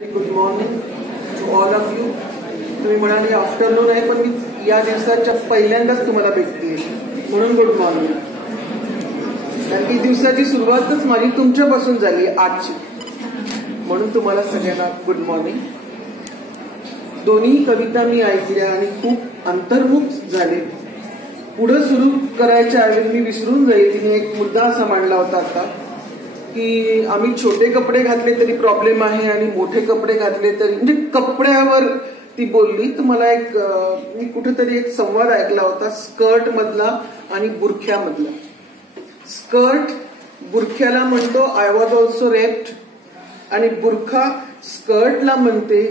Good morning to all of you. तुम्ही म्हणाले afternoon आहे, पण मी या दिवसाच्या पहिल्यांदाच तुम्हाला भेटते म्हणून गुड मॉर्निंग. कारण की दिवसाची सुरुवातच माझी तुमच्यापासून झाली आजची, म्हणून तुम्हाला सगळ्यांना गुड मॉर्निंग. दोन्ही कविता मी ऐकल्या आणि खूप अंतर्मुख झाले. पुढे सुरू करायच्या ऐवजी मी विसरून जाईल. तिने एक मुद्दा असा मांडला होता आता की आम्ही छोटे कपडे घातले तरी प्रॉब्लेम आहे आणि मोठे कपडे घातले तरी, म्हणजे कपड्यावर ती बोलली. तर मला मी कुठेतरी एक संवाद ऐकला होता स्कर्ट मधला आणि बुरख्यामधला. स्कर्ट बुरख्याला म्हणतो आय वॉज ऑल्सो रेप्ड, आणि बुरखा स्कर्टला म्हणते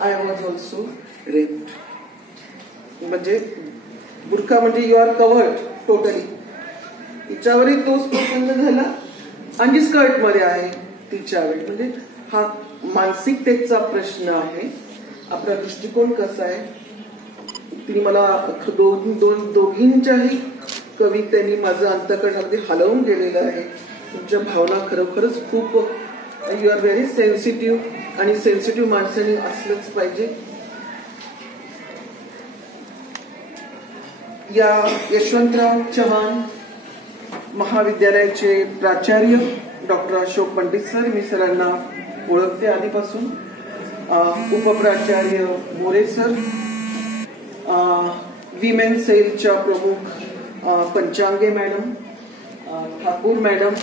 आय वॉज ऑल्सो रेप्ड. म्हणजे बुरखा म्हणजे यू आर कव्हर्ड टोटली. तिच्यावरही तोच प्रसंग झाला आणि जी स्कर्ट मध्ये आहे तिच्यावर. म्हणजे हा मानसिकतेचा प्रश्न आहे. आपला दृष्टिकोन कसा आहे. तिने मला दोघींच्याही कवितेनी माझं अंतःकरण अगदी हलवून गेलेलं आहे. तुमच्या भावना खरोखरच खूप, यू आर व्हेरी सेन्सिटिव्ह, आणि सेन्सिटिव्ह माणसाने असलंच पाहिजे. या यशवंतराव चव्हाण महाविद्यालयाचे प्राचार्य डॉक्टर अशोक पंडित सर, मी सरांना ओळखते आधीपासून. उपप्राचार्य मोरे सर, विमेन सेलच्या प्रमुख पंचांगे मॅडम, ठाकूर मॅडम,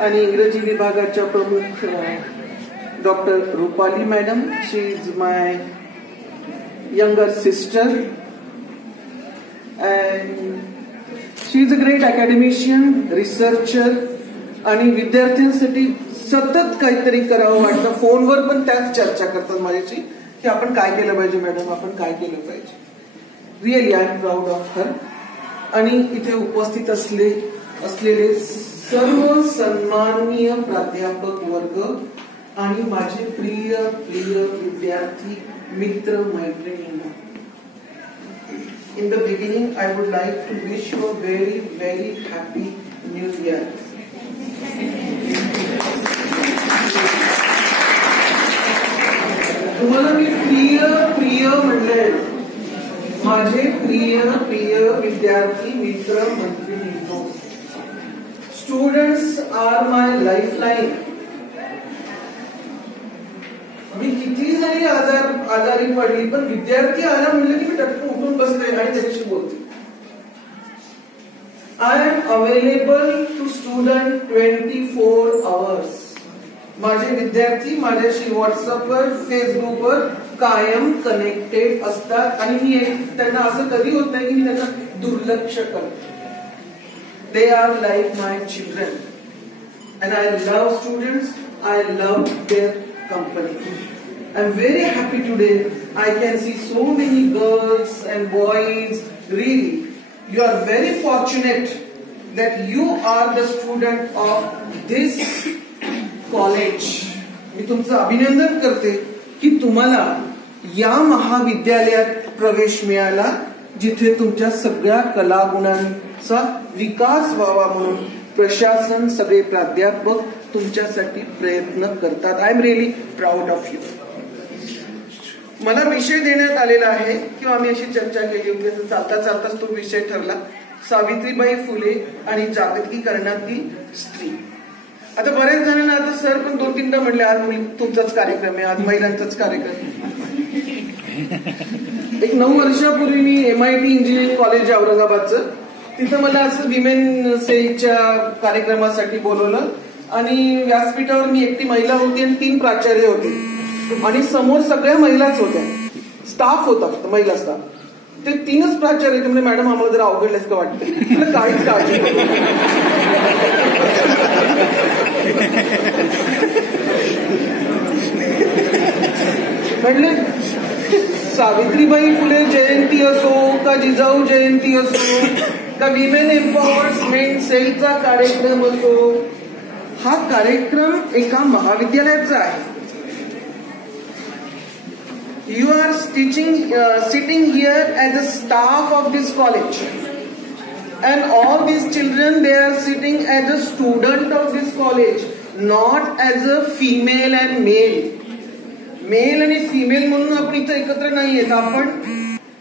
आणि इंग्रजी विभागाच्या प्रमुख doctor Rupali madam. She is my younger sister and she is a great academician, researcher, आणि विद्यार्थ्यांसाठी सतत काहीतरी करावं वाटतं. फोनवर पण त्याच चर्चा करतात माझ्याशी की आपण काय केलं पाहिजे मॅडम, आपण काय केलं पाहिजे. Really I am proud of her. आणि इथे उपस्थित असलेले सर्व सन्माननीय प्राध्यापक वर्ग आणि माझे प्रिय प्रिय विद्यार्थी मित्र मैत्रिणींना, in the beginning I would like to wish you a very very happy new year. तुम्हाला मी प्रिय प्रिय म्हणले, माझे प्रिय प्रिय विद्यार्थी मित्र मैत्रिणींनो. स्टुडंट्स आर माय लाईफलाईन. मी किती जरी आजारी पडली पण विद्यार्थी आला म्हणलं की मी टटकन उठून बसते आणि त्याच्याशी बोलते. I am available to student 24 hours. माझे विद्यार्थी माझ्याशी व्हॉट्सअपवर, फेसबुकवर कायम कनेक्टेड असतात आणि मी त्यांना असं कधी होत नाही की मी त्यांना दुर्लक्ष करतो. They are like my children and I love students. I love their company. I'm very happy today. I can see so many girls and boys. Really, you are very fortunate that you are the student of this college. मी तुमचं अभिनंदन करते की तुम्हाला या महाविद्यालयात प्रवेश मिळाला जिथे तुमच्या सगळ्या कलागुणांचा विकास व्हावा म्हणून प्रशासन, सगळे प्राध्यापक तुमच्यासाठी प्रयत्न करतात. I am really proud of you. मला विषय देण्यात आलेला आहे किंवा आम्ही अशी चर्चा केली होती, चालता चालताच तो विषय ठरला, सावित्रीबाई फुले आणि जागतिकीकरणातील स्त्री. आता बऱ्याच जणांना आता सर पण 2-3दा म्हणले आज तुमचाच कार्यक्रम आहे, आज महिलांचाच कार्यक्रम. एक 9 वर्षापूर्वी मी MIT इंजिनिअरिंग कॉलेज औरंगाबादचं, तिथं मला असं विमेन सेलच्या कार्यक्रमासाठी बोलवलं आणि व्यासपीठावर मी एकटी महिला होती आणि 3 प्राचार्य होते आणि समोर सगळ्या महिलाच होत्या. स्टाफ होता फक्त महिला स्टाफ. ते 3च प्राचार्य म्हणजे मॅडम आम्हाला जरा अवघडलंच का वाटतं. काहीच काळजी म्हणले सावित्रीबाई फुले जयंती असो का जिजाऊ जयंती असो का विमेन एम्पॉवरमेंट सेलचा कार्यक्रम असो, हा कार्यक्रम एका महाविद्यालयाचा आहे. You are sitting here as a staff of this college, and all these children, they are sitting as a student of this college. Not as a female and male. Male आणि female म्हणून आपण इथं एकत्र नाहीयेत. आपण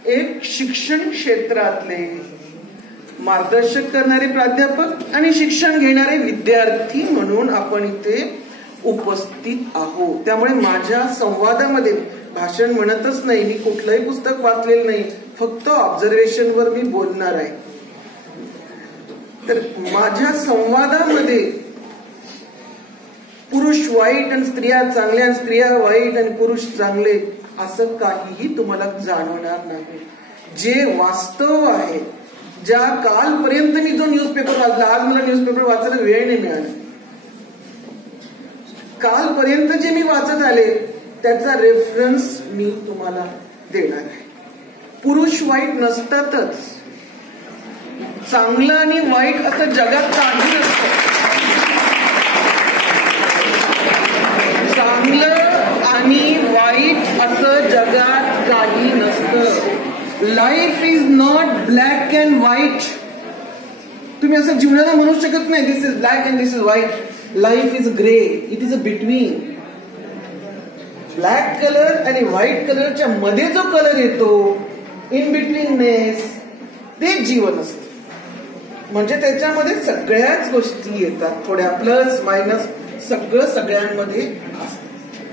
एक शिक्षण क्षेत्रातले मार्गदर्शक करणारे प्राध्यापक आणि शिक्षण घेणारे विद्यार्थी म्हणून आपण इथे उपस्थित आहोत. त्यामुळे माझ्या संवादामध्ये भाषण म्हणतच नाही, मी कुठलंही पुस्तक वाचलेलं नाही, फक्त ऑब्झर्वेशनवर मी बोलणार आहे. तर माझ्या संवादामध्ये पुरुष वाईट आणि स्त्रिया चांगल्या आणि स्त्रिया वाईट आणि पुरुष चांगले असं काहीही तुम्हाला जाणवणार नाही. जे वास्तव आहे, ज्या कालपर्यंत मी जो न्यूजपेपर वाचला, आज मला न्यूजपेपर वाचायला वेळ नाही मिळाला, कालपर्यंत जे मी वाचत आले त्याचा रेफरन्स मी तुम्हाला देणार आहे. पुरुष वाईट नसतातच, चांगलं आणि वाईट असं जगात काही नसतं. चांगलं आणि वाईट असं जगात काही नसतं. Life is not black and white. तुम्ही असं जीवनाला म्हणू शकत नाही this is black and this is white. Life is grey, it is a between. Black colour आणि व्हाईट कलरच्या मध्ये जो कलर येतो, इन बिटवीननेस, ते जीवन असतं. म्हणजे त्याच्यामध्ये सगळ्याच गोष्टी येतात, थोड्या प्लस मायनस सगळं सगळ्यांमध्ये असतं.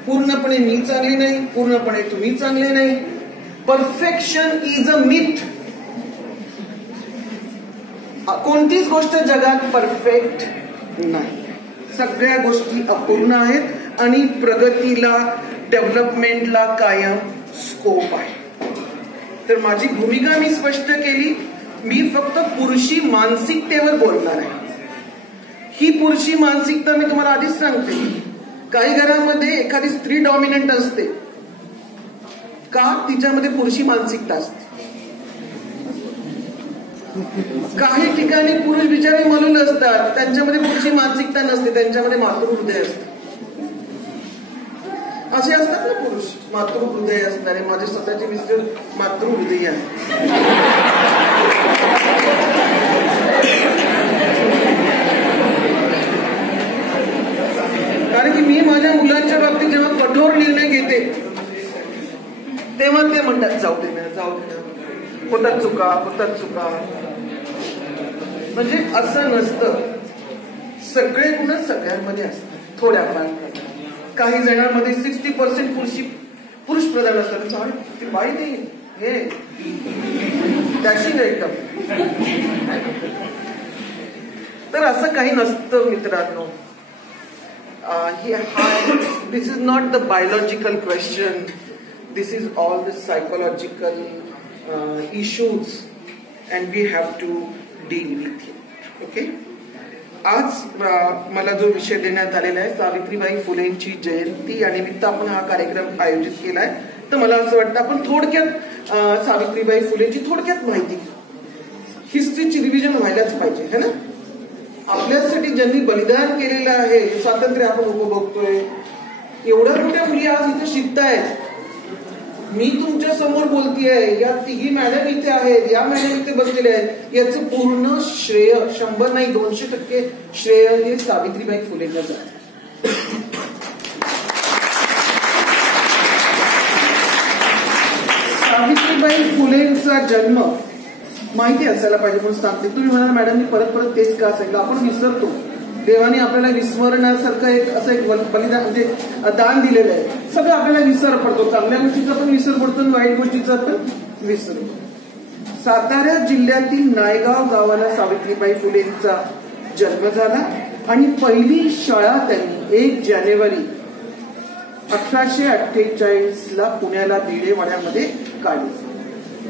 पूर्णपणे मी चांगली नाही, पूर्णपणे तुम्ही चांगले नाही. Perfection is a myth. कोणतीच गोष्ट जगात परफेक्ट नाही. सगळ्या गोष्टी अपूर्ण आहेत आणि प्रगतीला, डेव्हलपमेंटला कायम स्कोप आहे. तर माझी भूमिका मी स्पष्ट केली. मी फक्त पुरुषी मानसिकतेवर बोलणार आहे. ही पुरुषी मानसिकता मी तुम्हाला आधीच सांगते. काही घरामध्ये एखादी स्त्री डॉमिनंट असते का, तिच्यामध्ये पुरुषी मानसिकता असते. काही ठिकाणी पुरुष बिचारे मलूल असतात, त्यांच्यामध्ये पुरुषी मानसिकता नसते, त्यांच्यामध्ये मातृहृदय असते. असे असतात ना पुरुष, मातृहृदय असणारे. माझे स्वतःचे मिस्टर मातृहृदय आहे. कारण की मी माझ्या मुलांच्या बाबतीत जेव्हा कठोर निर्णय घेते तेव्हा ते म्हणतात जाऊ दे ना, जाऊ दे ना, होतात चुका, होतात चुका. म्हणजे असं नसतं. सगळे गुण सगळ्यांमध्ये असतात थोड्याफार. काही जणांमध्ये 60% पुरुष प्रधान असतात. ती बाई नाही, हे डॅशिंग एकदम. तर असं काही नसतं मित्रांनो. This is not the biological question. This is all the psychological issues and we have to deal with it. Okay. आज मला जो विषय देण्यात आलेला आहे, सावित्रीबाई फुलेंची जयंती या निमित्त आपण हा कार्यक्रम आयोजित केलाय. तर मला असं वाटतं आपण थोडक्यात सावित्रीबाई फुलेंची थोडक्यात माहिती, हिस्ट्रीची रिव्हिजन व्हायलाच पाहिजे है ना. आपल्यासाठी ज्यांनी बलिदान केलेलं आहे, स्वातंत्र्य आपण उपभोगतोय, एवढ्या मोठ्या मुली आज इथे शिकतायत. मी तुमच्या समोर बोलतीये, या तिघी मॅडम इथे आहेत, या मॅडम इथे बसलेल्या आहेत. याचं पूर्ण श्रेय 100 नाही 200% श्रेय हे सावित्रीबाई फुलेंना जातं. सावित्रीबाई फुलेंचा जन्म माहिती असायला पाहिजे म्हणून सांगते. तुम्ही म्हणाल मॅडम मी परत परत तेच का सांगितलं. आपण विसरतो. देवाने आपल्याला विस्मरण्यासारखं असं एक बलिदान म्हणजे दान दिलेलं आहे. सगळं आपल्याला विसर पडतो. चांगल्या गोष्टीचा पण विसर पडतो आणि वाईट गोष्टीचा पण विसर पडतो. सातारा जिल्ह्यातील नायगाव गावाला सावित्रीबाई फुलेंचा जन्म झाला आणि पहिली शाळा त्यांनी 1 जानेवारी 1848 पुण्याला भिडेवाड्यामध्ये काढली.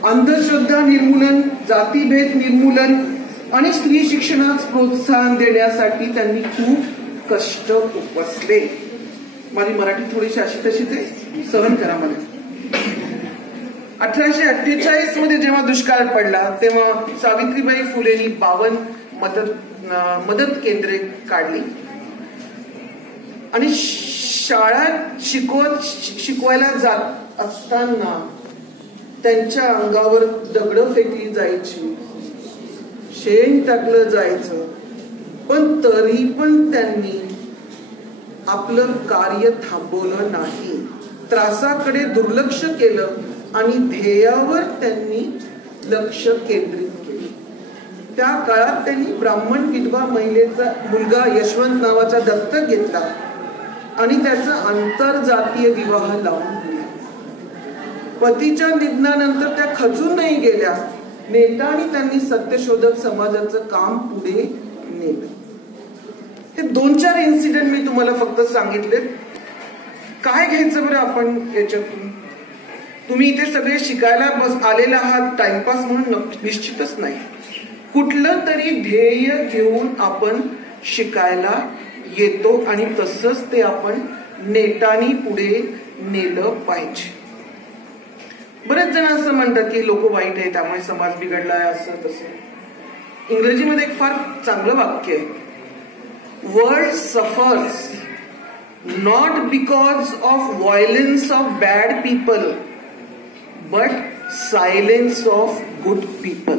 अंधश्रद्धा निर्मूलन, जातीभेद निर्मूलन आणि स्त्री शिक्षणास प्रोत्साहन देण्यासाठी त्यांनी खूप कष्ट उपसले. माझी मराठी थोडीशी अशी तशीच आहे, सहन करा मला. 1848 मध्ये जेव्हा दुष्काळ पडला तेव्हा सावित्रीबाई फुलेंनी 52 मदत केंद्रे काढली आणि शाळा शिकवायला जात असताना त्यांच्या अंगावर दगडं फेकली जायची, शेण टाकलं जायचं, पण तरी पण त्यांनी आपलं कार्य थांबवलं नाही, त्रासाकडे दुर्लक्ष केलं आणि ध्येयावर त्यांनी लक्ष केंद्रित केले. त्या काळात त्यांनी ब्राह्मण विधवा महिलेचा मुलगा यशवंत नावाचा दत्तक घेतला आणि त्याचा आंतरजातीय विवाह लावून दिला. पतीच्या निधनानंतर त्या खचून नाही गेल्या, नेटाने त्यांनी सत्यशोधक समाजाचं काम पुढे नेलं. हे 2-4 इन्सिडेंट मी तुम्हाला फक्त सांगितले. काय घ्यायचं बरं आपण याच्यातून? तुम्ही इथे सगळे शिकायला आलेला आहात टाइमपास म्हणून निश्चितच नाही. कुठलं तरी ध्येय घेऊन आपण शिकायला येतो आणि तसंच ते आपण नेटाने पुढे नेलं पाहिजे. बरेच जण असं म्हणतात की लोक वाईट आहे त्यामुळे समाज बिघडलाय असं तसं. इंग्रजीमध्ये एक फार चांगलं वाक्य आहे, world suffers not because of violence of bad people but silence of good people.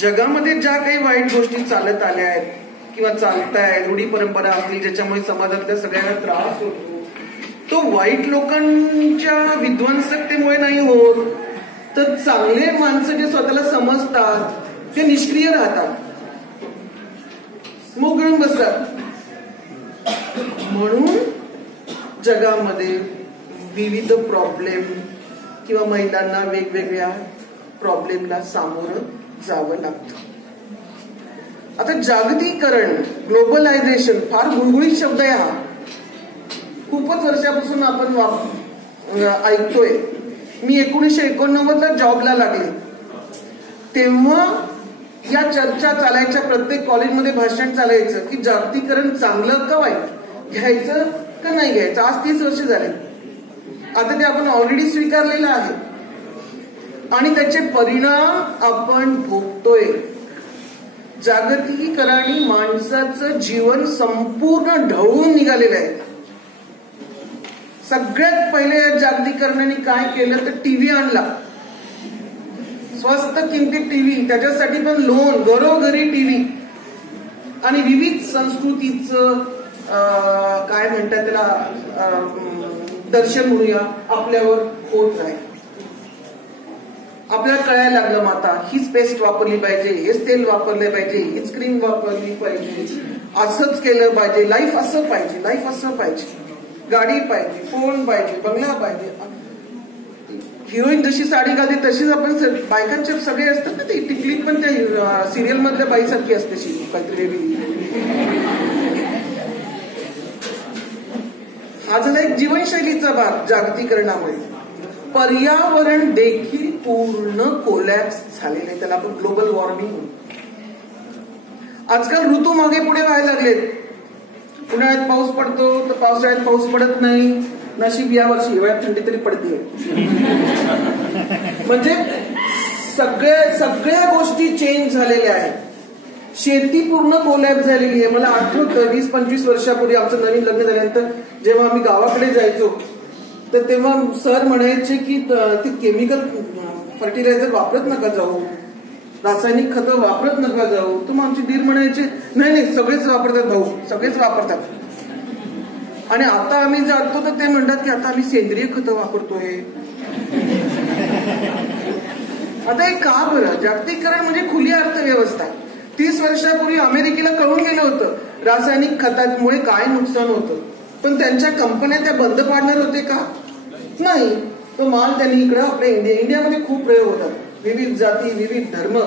जगामध्ये ज्या काही वाईट गोष्टी चालत आल्या आहेत किंवा चालतायत, रूढी परंपरा असतील ज्याच्यामुळे समाजातल्या सगळ्यांना त्रास होतो, तो वाईट लोकांच्या विध्वंसकतेमुळे नाही होत, तर चांगले माणसं जे स्वतःला समजतात ते निष्क्रिय राहतात, मोकळून बसतात. म्हणून जगामध्ये विविध प्रॉब्लेम किंवा महिलांना वेगवेगळ्या प्रॉब्लेमला सामोरं जावं लागतं. आता जागतिकीकरण, ग्लोबलायझेशन फार गुळगुळीत शब्द आहे हा. खूपच वर्षापासून आपण ऐकतोय. मी 1989ला जॉबला लागले तेव्हा या चर्चा चालायच्या, प्रत्येक कॉलेजमध्ये भाषण चालायचं की जागतिकीकरण चांगलं का वाईट, घ्यायचं का नाही घ्यायचं. आज 30 वर्ष झाले. आता ते आपण ऑलरेडी स्वीकारलेलं आहे आणि त्याचे परिणाम आपण भोगतोय. जागतिकीकरणाने माणसाचं जीवन संपूर्ण ढवळून निघालेलं आहे. सगळ्यात पहिले या जागतिकीकरणाने काय केलं तर टीव्ही आणला, स्वस्त किमतीत टीव्ही, त्याच्यासाठी पण लोन, घरोघरी टीव्ही, आणि विविध संस्कृतीचं काय म्हणतात त्याला दर्शन म्हणूया आपल्यावर होत आहे. आपल्याला कळायला लागलं माता हीच पेस्ट वापरली पाहिजे, हेच तेल वापरले पाहिजे, हीच क्रीम वापरली पाहिजे, असंच केलं पाहिजे, लाईफ असं पाहिजे, लाईफ असं पाहिजे, गाडी पाहिजे, फोन पाहिजे, बंगला पाहिजे. हिरोईन जशी साडी घालते तशीच आपण बायकांचे सगळे असतात ना, ते टिकली पण त्या सिरियल मधल्या बाईसारखी असते काहीतरी वेगळी. हा झाला एक जीवनशैलीचा भाग. जागतिकीकरणामुळे पर्यावरण देखील पूर्ण कोलॅप्स झालेले आहे, त्याला आपण ग्लोबल वॉर्मिंग म्हणतो. आजकाल ऋतू मागे पुढे व्हायला लागलेत. उन्हाळ्यात पाऊस पडतो तर पावसाळ्यात पाऊस पडत नाही. नशीब या वर्षी हिवाळ्यात थंडी तरी पडते. म्हणजे सगळ्या गोष्टी चेंज झालेल्या आहेत. शेती पूर्ण कोलॅप्स झालेली आहे. मला आठवतं 20-25 वर्षापूर्वी आमचं नवीन लग्न झाल्यानंतर जेव्हा आम्ही गावाकडे जायचो तर तेव्हा सर म्हणायचे की ते केमिकल फर्टिलायझर वापरत नका जाऊ, रासायनिक खतं वापरत नका जाऊ. तर मग आमची दीर म्हणायचे नाही सगळेच वापरतात भाऊ, सगळेच वापरतात. आणि आता आम्ही जातो तर ते म्हणतात की आता आम्ही सेंद्रिय खतं वापरतोय. आता हे का बरं? जागतिकीकरण म्हणजे खुली अर्थव्यवस्था. 30 वर्षापूर्वी अमेरिकेला कळून गेलं होतं रासायनिक खतांमुळे काय नुकसान होतं, पण त्यांच्या कंपन्या त्या बंद पाडणार होते का? नाही. तो माल त्यांनी इकडं आपल्या इंडियामध्ये खूप प्रयोग होतात. विविध जाती, विविध धर्म,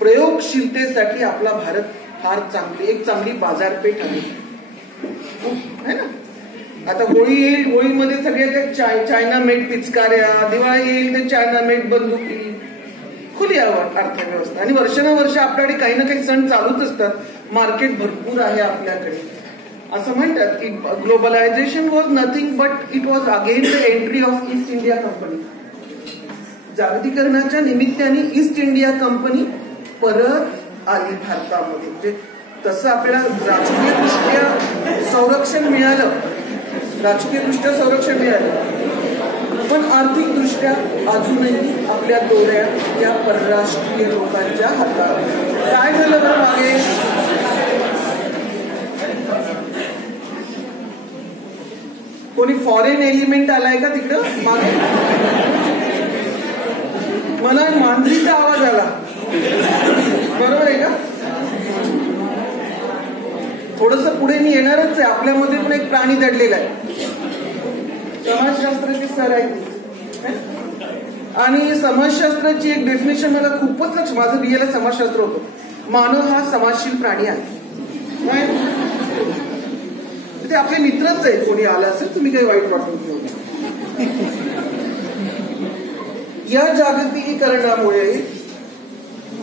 प्रयोगशीलतेसाठी आपला भारत फार एक चांगली बाजारपेठ आहे ना. आता होळी येईल, होळीमध्ये सगळ्या त्या चायना मेड पिचकाऱ्या, दिवाळी येईल तर चायना मेड बंदुकी, खुली अर्थव्यवस्था. आणि वर्षानुवर्ष आपल्याकडे काही ना काही सण चालूच असतात. मार्केट भरपूर आहे आपल्याकडे. असं म्हणतात की globalisation was nothing but it was again the entry of east India company. जागतिकीकरणाच्या निमित्ताने ईस्ट इंडिया कंपनी परत आली भारतामध्ये. म्हणजे तसं आपल्याला राजकीयदृष्ट्या संरक्षण मिळालं, पण आर्थिकदृष्ट्या अजूनही आपल्या दोऱ्या या परराष्ट्रीय लोकांच्या हातात. काय झालं बरं मागे? कोणी फॉरेन एलिमेंट आलाय का तिकडं मागे? मला मांजरीचा आवाज आला, बरोबर आहे का? थोडस पुढे मी येणारच आहे. आपल्यामध्ये पण एक प्राणी दडलेला आहे. समाजशास्त्राचे सर आहेत आणि समाजशास्त्राची एक डेफिनेशन मला खूपच लक्ष, माझं बीएला समाजशास्त्र होतं. मानव हा समाजशील प्राणी आहे. ते आपले मित्रच आहेत. कोणी आलं असेल तुम्ही काही वाईट वाटून घेऊ. या जागतिकीकरणामुळे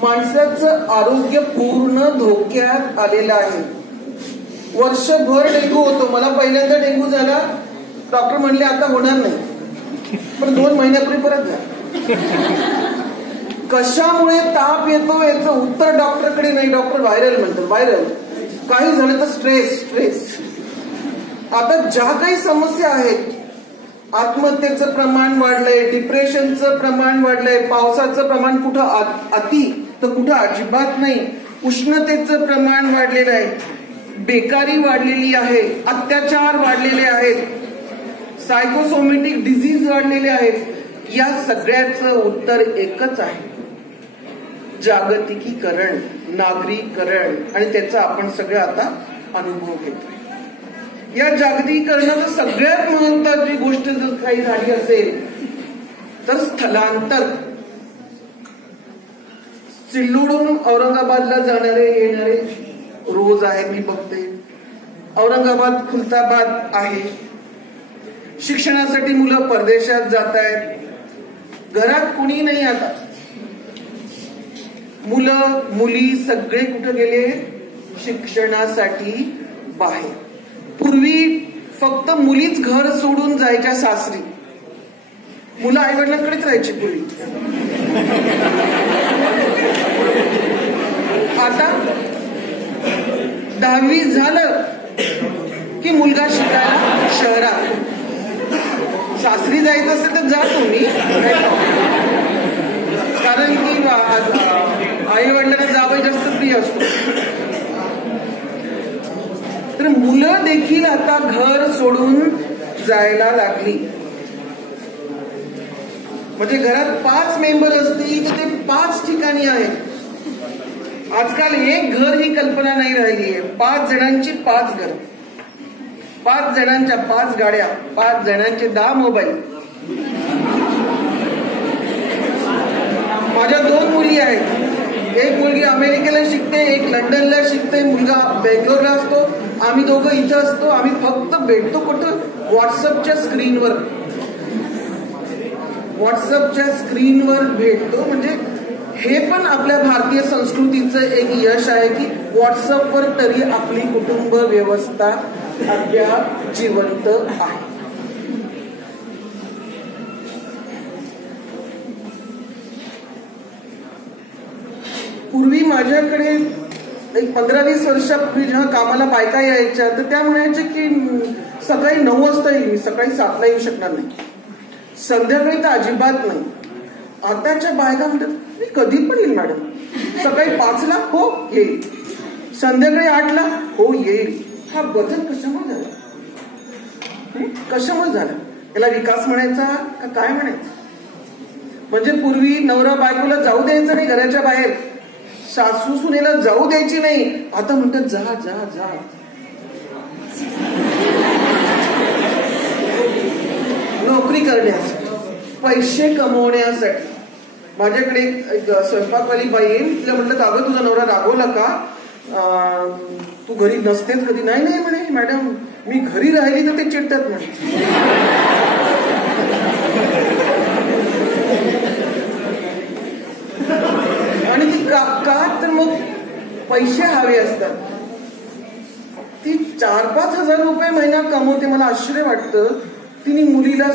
माणसाचं आरोग्य पूर्ण धोक्यात आलेलं आहे. वर्षभर डेंग्यू होतो. मला पहिल्यांदा डेंग्यू झाला, डॉक्टर म्हणले आता होणार नाही, पण 2 महिन्यापूर्वी परत झाला. कशामुळे ताप येतो याचं उत्तर डॉक्टरकडे नाही. डॉक्टर व्हायरल म्हणतात. व्हायरल काही झालं तर स्ट्रेस. आता ज्या काही समस्या आहेत, आत्महत्येचं प्रमाण वाढलंय, डिप्रेशनचं प्रमाण वाढलंय, पावसाचं प्रमाण कुठं अति तर कुठं अजिबात नाही, उष्णतेचं प्रमाण वाढलेलं आहे, बेकारी वाढलेली आहे, अत्याचार वाढलेले आहेत, सायकोसोमॅटिक डिझीज वाढलेले आहेत. या सगळ्याचं उत्तर एकच आहे, जागतिकीकरण, नागरीकरण. आणि त्याचा आपण सगळं आता अनुभव घेतोय. या जागतिकीकरणाचं सगळ्यात महत्वाची गोष्ट जर काही झाली असेल तर स्थलांतर. सिल्लोडहून औरंगाबादला जाणारे येणारे रोज आहे, मी बघते. औरंगाबाद खुलताबाद आहे. शिक्षणासाठी मुलं परदेशात जात आहेत. घरात कुणी नाही. आता मुलं मुली सगळे कुठे गेले? शिक्षणासाठी बाहेर. पूर्वी फक्त मुलीच घर सोडून जायच्या सासरी. मुलं आई वडिलांकडेच राहायची पूर्वी. आता 10वी झालं की मुलगा शिकायला शहरात. सासरी जायचं असेल तर जा तुम्ही, कारण की आई वडिलांना जावई जास्त प्रिय असतो. तर मुलं देखील आता घर सोडून जायला लागली. म्हणजे घरात 5 मेंबर असतील तर ते 5 ठिकाणी आहेत. आजकाल एक घर ही कल्पना नाही राहिली आहे. 5 जणांची 5 घर, 5 जणांच्या 5 गाड्या, 5 जणांचे 10 मोबाईल. माझ्या 2 मुली आहेत. एक मुलगी अमेरिकेला शिकते, एक लंडनला शिकते, मुलगा बेंगलोरला असतो. आम्ही दोघं इथं असतो. आम्ही फक्त भेटतो कुठं? व्हॉट्सअपच्या स्क्रीनवर. व्हॉट्सअपच्या स्क्रीनवर भेटतो. म्हणजे हे पण आपल्या भारतीय संस्कृतीचं एक यश आहे की व्हॉट्सअपवर तरी आपली कुटुंब व्यवस्था अद्याप जिवंत आहे. पूर्वी माझ्याकडे एक 15-20 वर्षापूर्वी जेव्हा कामाला बायका यायच्या तर त्या म्हणायच्या की सकाळी 9 वाजता येईल मी, सकाळी 7ला येऊ शकणार नाही, संध्याकाळी तर अजिबात नाही. आताच्या बायका म्हणतात मी कधी पण येईल मॅडम. सकाळी 5ला हो येईल, संध्याकाळी 8ला हो येईल. हा बदल कशामुळे झाला? कशामुळे झाला? याला विकास म्हणायचा का काय म्हणायचं? म्हणजे पूर्वी नवरा बायकोला जाऊ द्यायचं नाही घराच्या बाहेर, सासू सुनेला जाऊ द्यायची नाही. आता म्हणतात जा जा जा. नोकरी करण्यासाठी, पैसे कमवण्यासाठी. माझ्याकडे एक स्वयंपाकवाली बाई आहे. तिला म्हटलं अगं तुझा नवरा रागवला का? तू घरी नसतेच कधी? नाही नाही म्हणे मॅडम, मी घरी राहिली तर ते चिडतात म्हणे. आणि ती का तर मग पैसे हवे असतात. ती 4-5 हजार रुपये महिना कमवते. मला आश्चर्य वाटतं. तिने मुलीला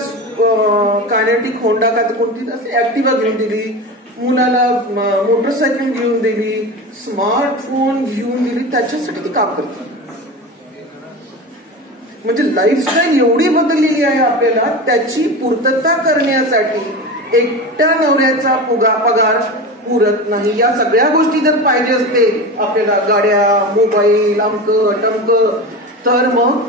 कायनेटिक होंडा का तर कोणती ऍक्टिव्हा घेऊन दिली, मुलाला मोटरसायकल घेऊन दिली, स्मार्टफोन घेऊन दिली. त्याच्यासाठी ती काम करते. म्हणजे लाईफस्टाईल एवढी बदललेली आहे आपल्याला, त्याची पूर्तता करण्यासाठी एकट्या नवऱ्याचा पगार पुरत नाही. या सगळ्या गोष्टी जर पाहिजे असते आपल्याला, गाड्या, मोबाईल, अमक टमक, तर मग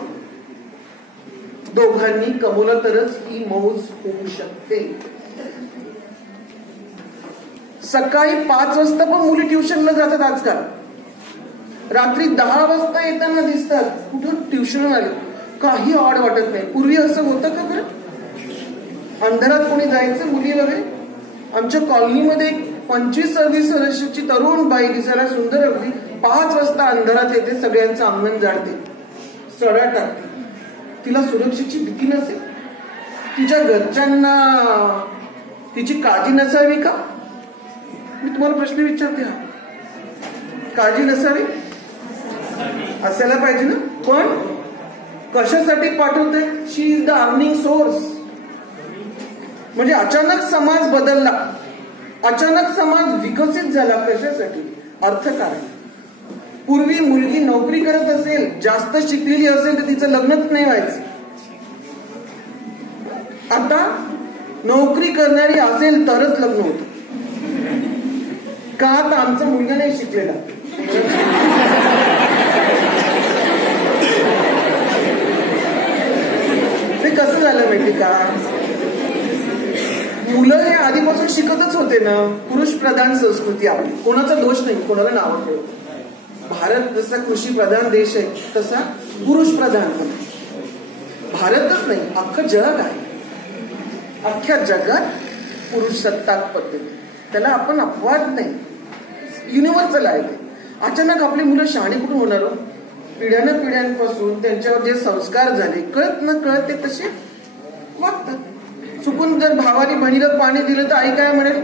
दोघांनी कमवलं तरच ही मौज होऊ शकते. सकाळी 5 वाजता पण मुली ट्युशनला जातात आजकाल. रात्री 10 वाजता येताना दिसतात. कुठं ट्युशन आले, काही ऑड वाटत नाही. पूर्वी असं होतं का बरं? अंधारात कोणी जायचं मुली वगैरे? आमच्या कॉलनीमध्ये 25-26 वर्षाची तरुण बाई, दिसायला सुंदर अगदी, 5 वाजता अंधारात येते, सगळ्यांचं अंगण जाळते, सडा टाकते. तिला सुरक्षेची भीती नसेल? तिच्या घरच्यांना तिची काळजी नसावी का? मी तुम्हाला प्रश्न विचारते. हा, काळजी नसावी? असायला पाहिजे ना. पण कशासाठी पाठवते? शी इज द अर्निंग सोर्स. म्हणजे अचानक समाज बदलला, अचानक समाज विकसित झाला. कशासाठी? अर्थकारण. पूर्वी मुलगी नोकरी करत असेल, जास्त शिकलेली असेल तर तिचं लग्नच नाही व्हायचं. आता नोकरी करणारी असेल तरच लग्न होतं. का? तर आमचा मुलगा नाही शिकलेला. ते कसं झालं माहिती का? मुलं हे आधीपासून शिकतच होते ना. पुरुष प्रधान संस्कृती आपली. कोणाचा दोष नाही, कोणाला नाव ठेवतो. भारत जसा कृषी प्रधान देश आहे तसा पुरुष प्रधान पण. भारतच नाही, अख्खं जग आहे. अख्ख्या जगात पुरुष सत्ताक पद्धती, त्याला आपण अपवाद नाही, युनिव्हर्सल आहे ते. अचानक आपली मुलं शहाणी कुठून होणार? पिढ्यानं पिढ्यांपासून त्यांच्यावर जे संस्कार झाले, कळत न कळत ते तसे वागतात. चुकून जर भावाने बहिणीला पाणी दिलं तर आई काय म्हणेल?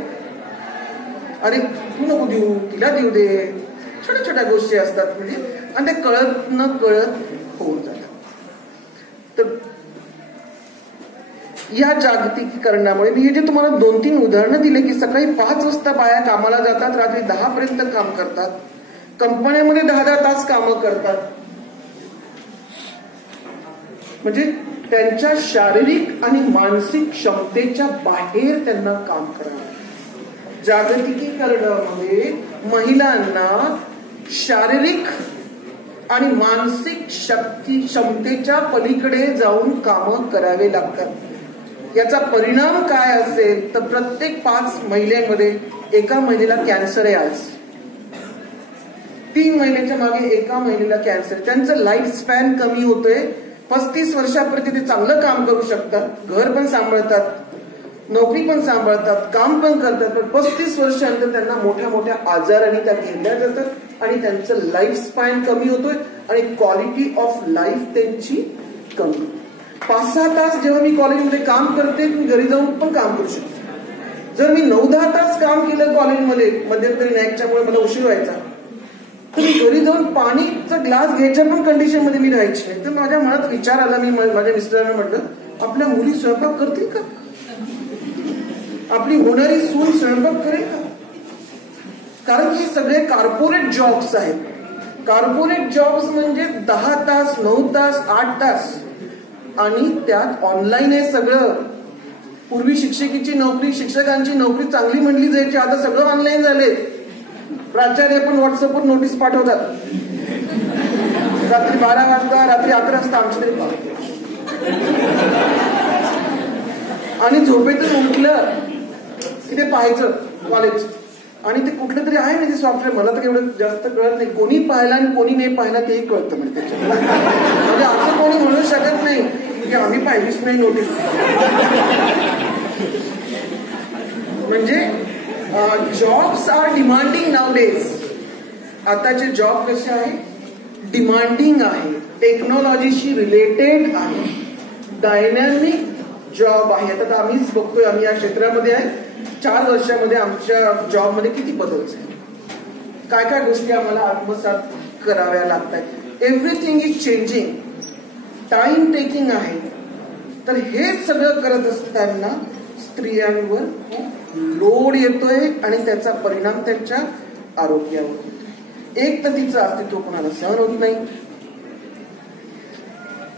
अरे तू नको देऊ, तिला देऊ दे. छोट्या छोट्या गोष्टी असतात म्हणजे, आणि ते कळत न कळत होऊन जातात. तर या जागतिकीकरणामुळे मी जे तुम्हाला 2-3 उदाहरणं दिले की सकाळी 5 वाजता बाया कामाला जातात, रात्री 10 पर्यंत काम करतात, कंपन्यामध्ये 10-10 तास काम करतात. म्हणजे त्यांच्या शारीरिक आणि मानसिक क्षमतेच्या बाहेर त्यांना काम करावं. जागतिकीकरणामध्ये महिलांना शारीरिक आणि मानसिक क्षमतेच्या पलीकडे जाऊन कामं करावे लागतात. याचा परिणाम काय असेल तर प्रत्येक 5 महिलेमध्ये एका महिलेला कॅन्सर आहे. आज 3 महिन्याच्या मागे एका महिलेला कॅन्सर. त्यांचं लाईफ स्पॅन कमी होतोय. 35 वर्षापर्यंत ते चांगलं काम करू शकतात, घर पण सांभाळतात, नोकरी पण सांभाळतात, काम पण करतात, पण 35 वर्षानंतर त्यांना मोठ्या मोठ्या आजारांनी त्या घेरल्या जातात आणि त्यांचं लाईफ स्पॅन कमी होतोय आणि क्वालिटी ऑफ लाईफ त्यांची कमी. 5-6 तास जेव्हा मी कॉलेजमध्ये काम करते, मी घरी जाऊन पण काम करू शकते. जर मी 9-10 तास काम केलं कॉलेजमध्ये, मध्यंतरी नाईटच्यामुळे मला उशीर व्हायचा, तर मी घरी जाऊन पाणीचा ग्लास घ्यायच्या पण कंडिशन मध्ये मी राहायची नाही. तर माझ्या मनात विचार आला, मी माझ्या मिस्टरांना म्हटलं, आपल्या मुली स्वयंपाक करतील का? आपली होणारी सून स्वयंपाक करेल का? कारण हे सगळे कॉर्पोरेट जॉब्स आहेत. कॉर्पोरेट जॉब्स म्हणजे 10 तास, 9 तास, 8 तास, आणि त्यात ऑनलाईन आहे सगळं. पूर्वी शिक्षकीची नोकरी, शिक्षकांची नोकरी चांगली म्हणली जायची, आता सगळं ऑनलाईन झाले. प्राचार्य पण व्हॉट्सअपवर नोटीस पाठवतात. रात्री 12 वाजता, रात्री 11 वाजता आमच्याकडे आणि झोपेतून उठलं की ते पाहायचं कॉलेज, आणि ते कुठलं तरी आहे म्हणजे सॉफ्टवेअर, मला तर एवढं जास्त कळत नाही. कोणी पाहिला आणि कोणी नाही पाहिला तेही कळतं म्हणजे त्याच्यात. म्हणजे असं कोणी म्हणू शकत नाही की आम्ही पाहिलीच नाही नोटीस. म्हणजे जॉब्स आर डिमांडिंग नाउडेज. आताचे जॉब कसे आहे? डिमांडिंग आहे, टेक्नॉलॉजीशी रिलेटेड आहे, डायनॅमिक जॉब आहे. आता आम्हीच बघतोय, आम्ही या क्षेत्रामध्ये आहे. 4 वर्षामध्ये आमच्या जॉबमध्ये किती बदल झाले, काय काय गोष्टी आम्हाला आत्मसात कराव्या लागतात. Everything is changing, time taking आहे. तर हे सगळं करत असताना स्त्रियांवर लोड येतोय आणि त्याचा परिणाम त्यांच्या आरोग्यावर होतो. एक तर तिचं अस्तित्व कोणाला सहन होत नाही.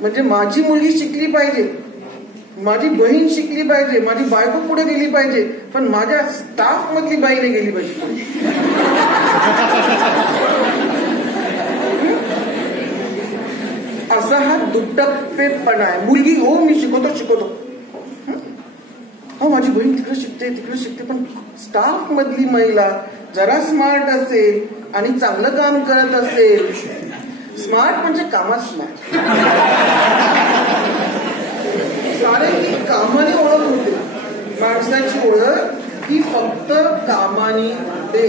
म्हणजे माझी मुलगी शिकली पाहिजे, माझी बहीण शिकली पाहिजे, माझी बायको पुढे गेली पाहिजे, पण माझ्या स्टाफ मधली बाई नाही गेली पाहिजे. असा हा दुटप्पेपणा आहे. मुलगी हो मी शिकवतो, हो माझी बहीण तिकडे शिकते, पण स्टाफ मधली महिला जरा स्मार्ट असेल आणि चांगलं काम करत असेल, स्मार्ट म्हणजे कामात स्मार्ट, कारण की कामाने ओळख होते. माणसाची ओळख ही फक्त कामाने होते,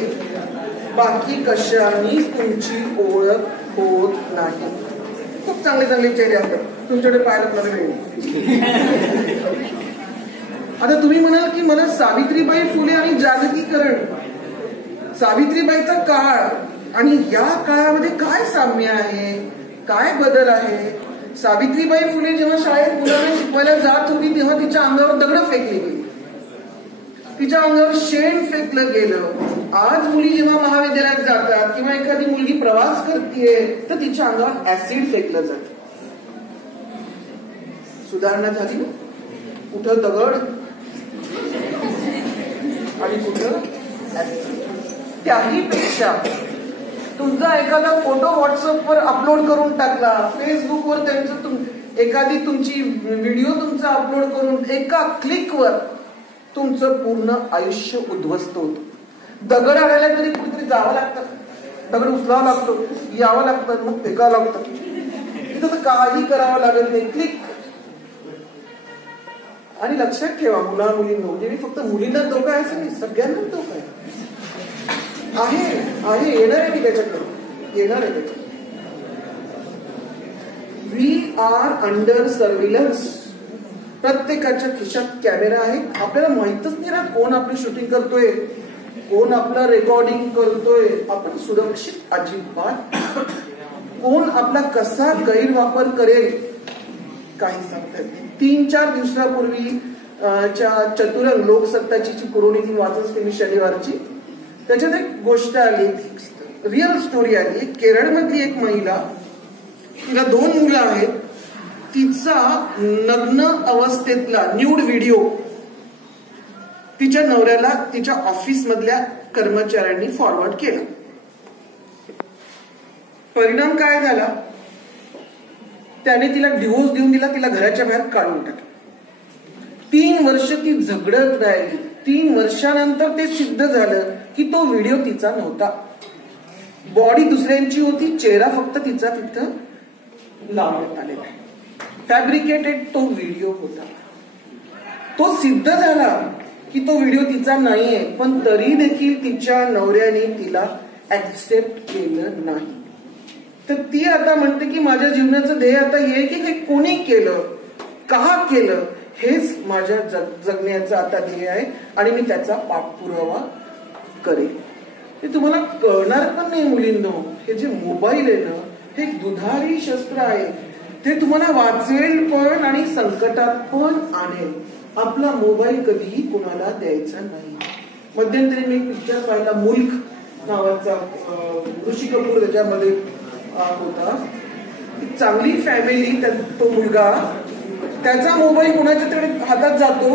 बाकी कशाने तुमची ओळख होत नाही. खूप चांगले चेहरे असतात तुमच्याकडे पाहायला मला वेळ. आता तुम्ही म्हणाल की मला सावित्रीबाई फुले आणि जागतिकीकरण, सावित्रीबाईचा काळ आणि या काळामध्ये काय साम्य आहे, काय बदल आहे? सावित्रीबाई फुले जेव्हा शाळेत मुलांना शिकवायला जात होती तेव्हा तिच्या अंगावर दगड फेकली गेली, तिच्या अंगावर शेण फेकलं गेलं. आज मुली जेव्हा महाविद्यालयात जातात किंवा एखादी मुलगी प्रवास करते तर तिच्या अंगावर ऍसिड फेकलं जातं. सुधारणा झाली ना? कुठं दगड आणि कुठं ऍसिड. त्याही पेक्षा तुमचा एखादा फोटो व्हॉट्सअपवर अपलोड करून टाकला, फेसबुकवर त्यांचं एखादी तुमची व्हिडिओ तुमचा अपलोड करून एका क्लिकवर तुमचं पूर्ण आयुष्य उद्ध्वस्त होतं. दगड आणायला तरी कुठेतरी जावं लागतं, दगड उचलावा लागतो, यावं लागतं, मग फेकावं लागतं. इथं तर काही करावं लागत नाही, क्लिक. आणि लक्षात ठेवा मुला मुलींना, म्हणजे मी फक्त मुलींना धोका आहे असं नाही, सगळ्यांनाच धोका आहे. येणार आहे मी त्याच्याकडे, येणार आहे त्याच्याकडे. We are under surveillance. प्रत्येकाच्या खिशात कॅमेरा आहे. आपल्याला माहितच नाही राहत कोण आपली शूटिंग करतोय, कोण आपलं रेकॉर्डिंग करतोय. आपण सुरक्षित अजिबात, कोण आपला कसा गैरवापर करेल काही सांगता येत नाही. 3-4 दिवसापूर्वी चतुरंग लोकसत्ताची पुरवणी वाचत असते मी शनिवारची, त्याच्यात एक गोष्ट आली, रिअल स्टोरी आली. केरळमधली एक महिला, तिला 2 मुलं आहेत, तिचा नग्न अवस्थेतला न्यूड व्हिडिओ तिच्या नवऱ्याला तिच्या ऑफिस मधल्या कर्मचाऱ्यांनी फॉरवर्ड केला. परिणाम काय झाला? त्याने तिला डिव्होर्स देऊन दिला, तिला घराच्या बाहेर काढून टाकलं. 3 वर्ष ती झगडत राहिली. 3 वर्षानंतर ते सिद्ध झालं की तो व्हिडिओ तिचा नव्हता. बॉडी दुसऱ्यांची होती, चेहरा फक्त तिचा तिथं लावण्यात आलेला आहे. फॅब्रिकेटेड तो व्हिडिओ होता. तो सिद्ध झाला की तो व्हिडिओ तिचा नाहीये, पण तरी देखील तिच्या नवऱ्याने तिला ऍक्सेप्ट केलं नाही. तर ती आता म्हणते की माझ्या जीवनाचं ध्येय आता हे की हे कोणी केलं, का केलं, हेच माझ्या जगण्याचं आता ध्येय आहे आणि मी त्याचा पाठपुरावा करेन. हे तुम्हाला कळणार पण नाही मुलींनो. हे जे मोबाईल आहे ना, हे एक दुधारी शस्त्र आहे. ते तुम्हाला वाचवेल पण आणि संकटात पण आणेल. आपला मोबाईल कधीही कुणाला द्यायचा नाही. मध्यंतरी मी एक पिक्चर पाहिला, मुल्क नावाचा, ऋषी कपूर त्याच्यामध्ये होता. चांगली फॅमिली, तो मुलगा त्याचा मोबाईल कुणाच्या तरी हातात जातो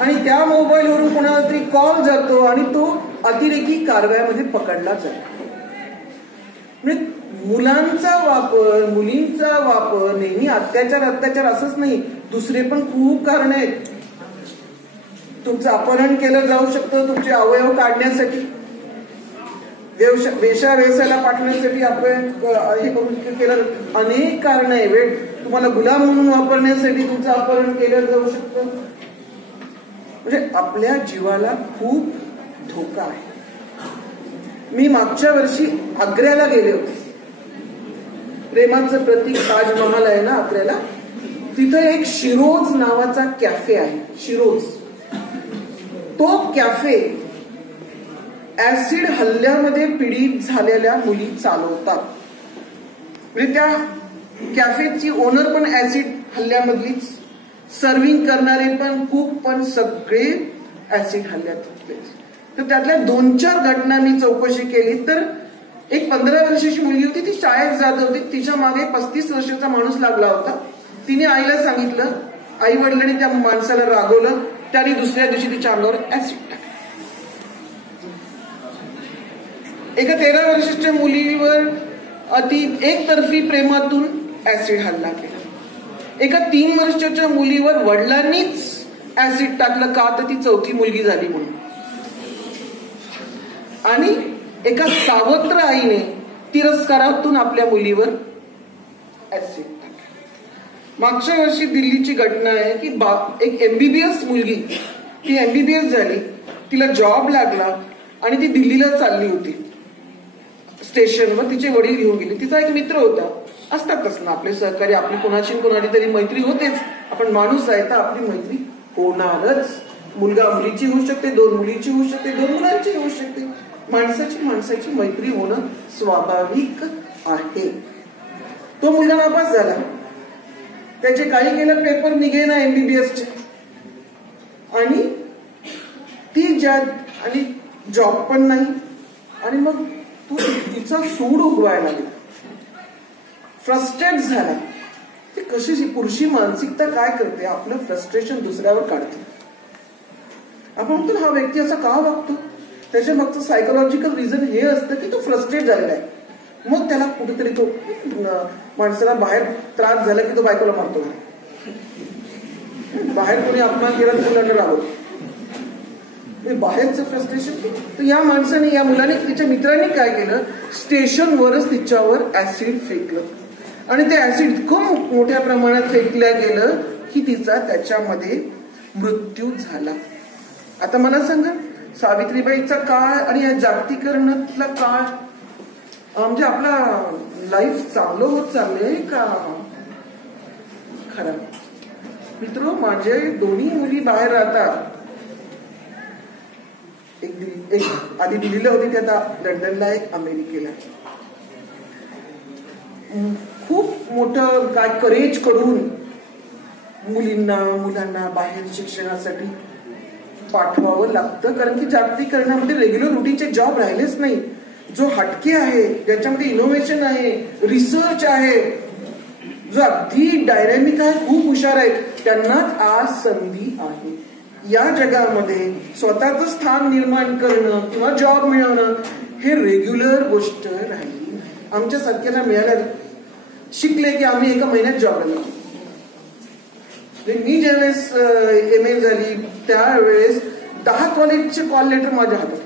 आणि त्या मोबाईलवरून कुणाला तरी कॉल जातो आणि तो अतिरेकी कारवायामध्ये पकडला जातो. म्हणजे मुलांचा वापर, मुलींचा वापर नेहमी अत्याचार असंच नाही, दुसरे पण खूप कारण आहेत. तुमचं अपहरण केलं जाऊ शकतं तुमचे अवयव काढण्यासाठी, वेशाला पाठवण्यासाठी आपण हे करून केलं. अनेक कारण आहे. तुम्हाला गुलाम म्हणून वापरण्यासाठी तुमचं अपहरण केलं जाऊ शकतं. म्हणजे आपल्या जीवाला खूप धोका आहे. मी मागच्या वर्षी आग्र्याला गेले होते. प्रेमाचं प्रतीक ताजमहाल आहे ना आग्र्याला, तिथं एक शिरोज नावाचा कॅफे आहे. शिरोज, तो कॅफे ऍसिड हल्ल्यामध्ये पीडित झालेल्या मुली चालवतात. म्हणजे त्या कॅफेची ओनर पण ऍसिड हल्ल्यामधलीच, सर्व्हिंग करणारे पण कुक पण सगळे ऍसिड हल्ल्यातले. तर त्यातल्या 2-4 घटना मी चौकशी केली तर एक 15 वर्षाची मुलगी होती, ती शाळेत जात होती. तिच्या मागे 35 वर्षाचा माणूस लागला होता. तिने आईला सांगितलं, आई वडिलांनी त्या माणसाला रागवलं, त्याने दुसऱ्या दिवशी तिच्या अंगावर ऍसिड टाकलं. एका 13 वर्षाच्या मुलीवर अति एकतर्फी प्रेमातून ऍसिड हल्ला केला. एका 3 वर्षाच्या मुलीवर वडिलांनीच ऍसिड टाकलं का तर ती 4थी मुलगी झाली म्हणून. आणि एका सावत्र आईने तिरस्कारातून आपल्या मुलीवर ऍसिड टाकलं. मागच्या वर्षी दिल्लीची घटना आहे की एक MBBS मुलगी, ती MBBS झाली, तिला जॉब लागला आणि ती दिल्लीला चालली होती. स्टेशनवर तिचे वडील घेऊन गेले. तिचा एक मित्र होता. असतातच ना आपले सहकारी, आपली कोणाची तरी मैत्री होतेच. आपण माणूस आहे तर आपली मैत्री होणारच. मुलगा मुलीची होऊ शकते, 2 मुलीची होऊ शकते, 2 मुलांची होऊ शकते. माणसाची मैत्री होणं स्वाभाविक आहे. तो मुलगा नापास झाला. त्याचे काही केलं, पेपर निघे ना MBBSचे, आणि ती आणि जॉब पण नाही. आणि मग तू तिचा सूड उगवायला लागला, फ्रस्ट्रेट झाला. ती कशी पुरुषी मानसिकता काय करते, आपलं फ्रस्ट्रेशन दुसऱ्यावर काढते. आपण म्हणतो हा व्यक्ती असा का वागतो, त्याच्या मागचं सायकोलॉजिकल रिझन हे असतं की तो फ्रस्ट्रेट झालेला आहे. मग त्याला कुठेतरी तो माणसाला बाहेर त्रास झाला की तो बायकोला मारतो. बाहेर कोणी अपमान केला तर लढणार आहोत, बाहेरचं फ्रस्ट्रेशन. तर या माणसाने, या मुलाने, तिच्या मित्राने काय केलं, स्टेशनवरच तिच्यावर ऍसिड फेकलं. आणि ते ऍसिड इतकं मोठ्या प्रमाणात फेकलं गेलं की तिचा त्याच्यामध्ये मृत्यू झाला. आता मला सांगा, सावित्रीबाईचा काळ आणि या जागतिकीकरणातला काळ म्हणजे आपला लाईफ चांगलं होत चाललंय का खरं? मित्र, माझे दोन्ही मुली बाहेर राहतात. एक आधी दिल्लीला होती, ती आता लंडनला, एक अमेरिकेला. खूप मोठं काय करेज करून मुलांना बाहेर शिक्षणासाठी पाठवावं लागतं. कारण की जागतिकीकरणामध्ये रेग्युलर रुटीनचे जॉब राहिलेच नाही. जो हटके आहे, ज्याच्यामध्ये इनोव्हेशन आहे, रिसर्च आहे, जो अगदी डायनॅमिक आहे, खूप हुशार आहे, त्यांनाच आज संधी आहे. या जगामध्ये स्वतःचं स्थान निर्माण करणं किंवा जॉब मिळवणं हे रेग्युलर गोष्ट राहिली. आमच्या सारख्याला मिळाल्या, शिकले की आम्ही एका महिन्यात जॉब आलो. मी ज्यावेळेस MA झाली त्यावेळेस 10 कॉलेजचे कॉल लेटर माझ्या हातात.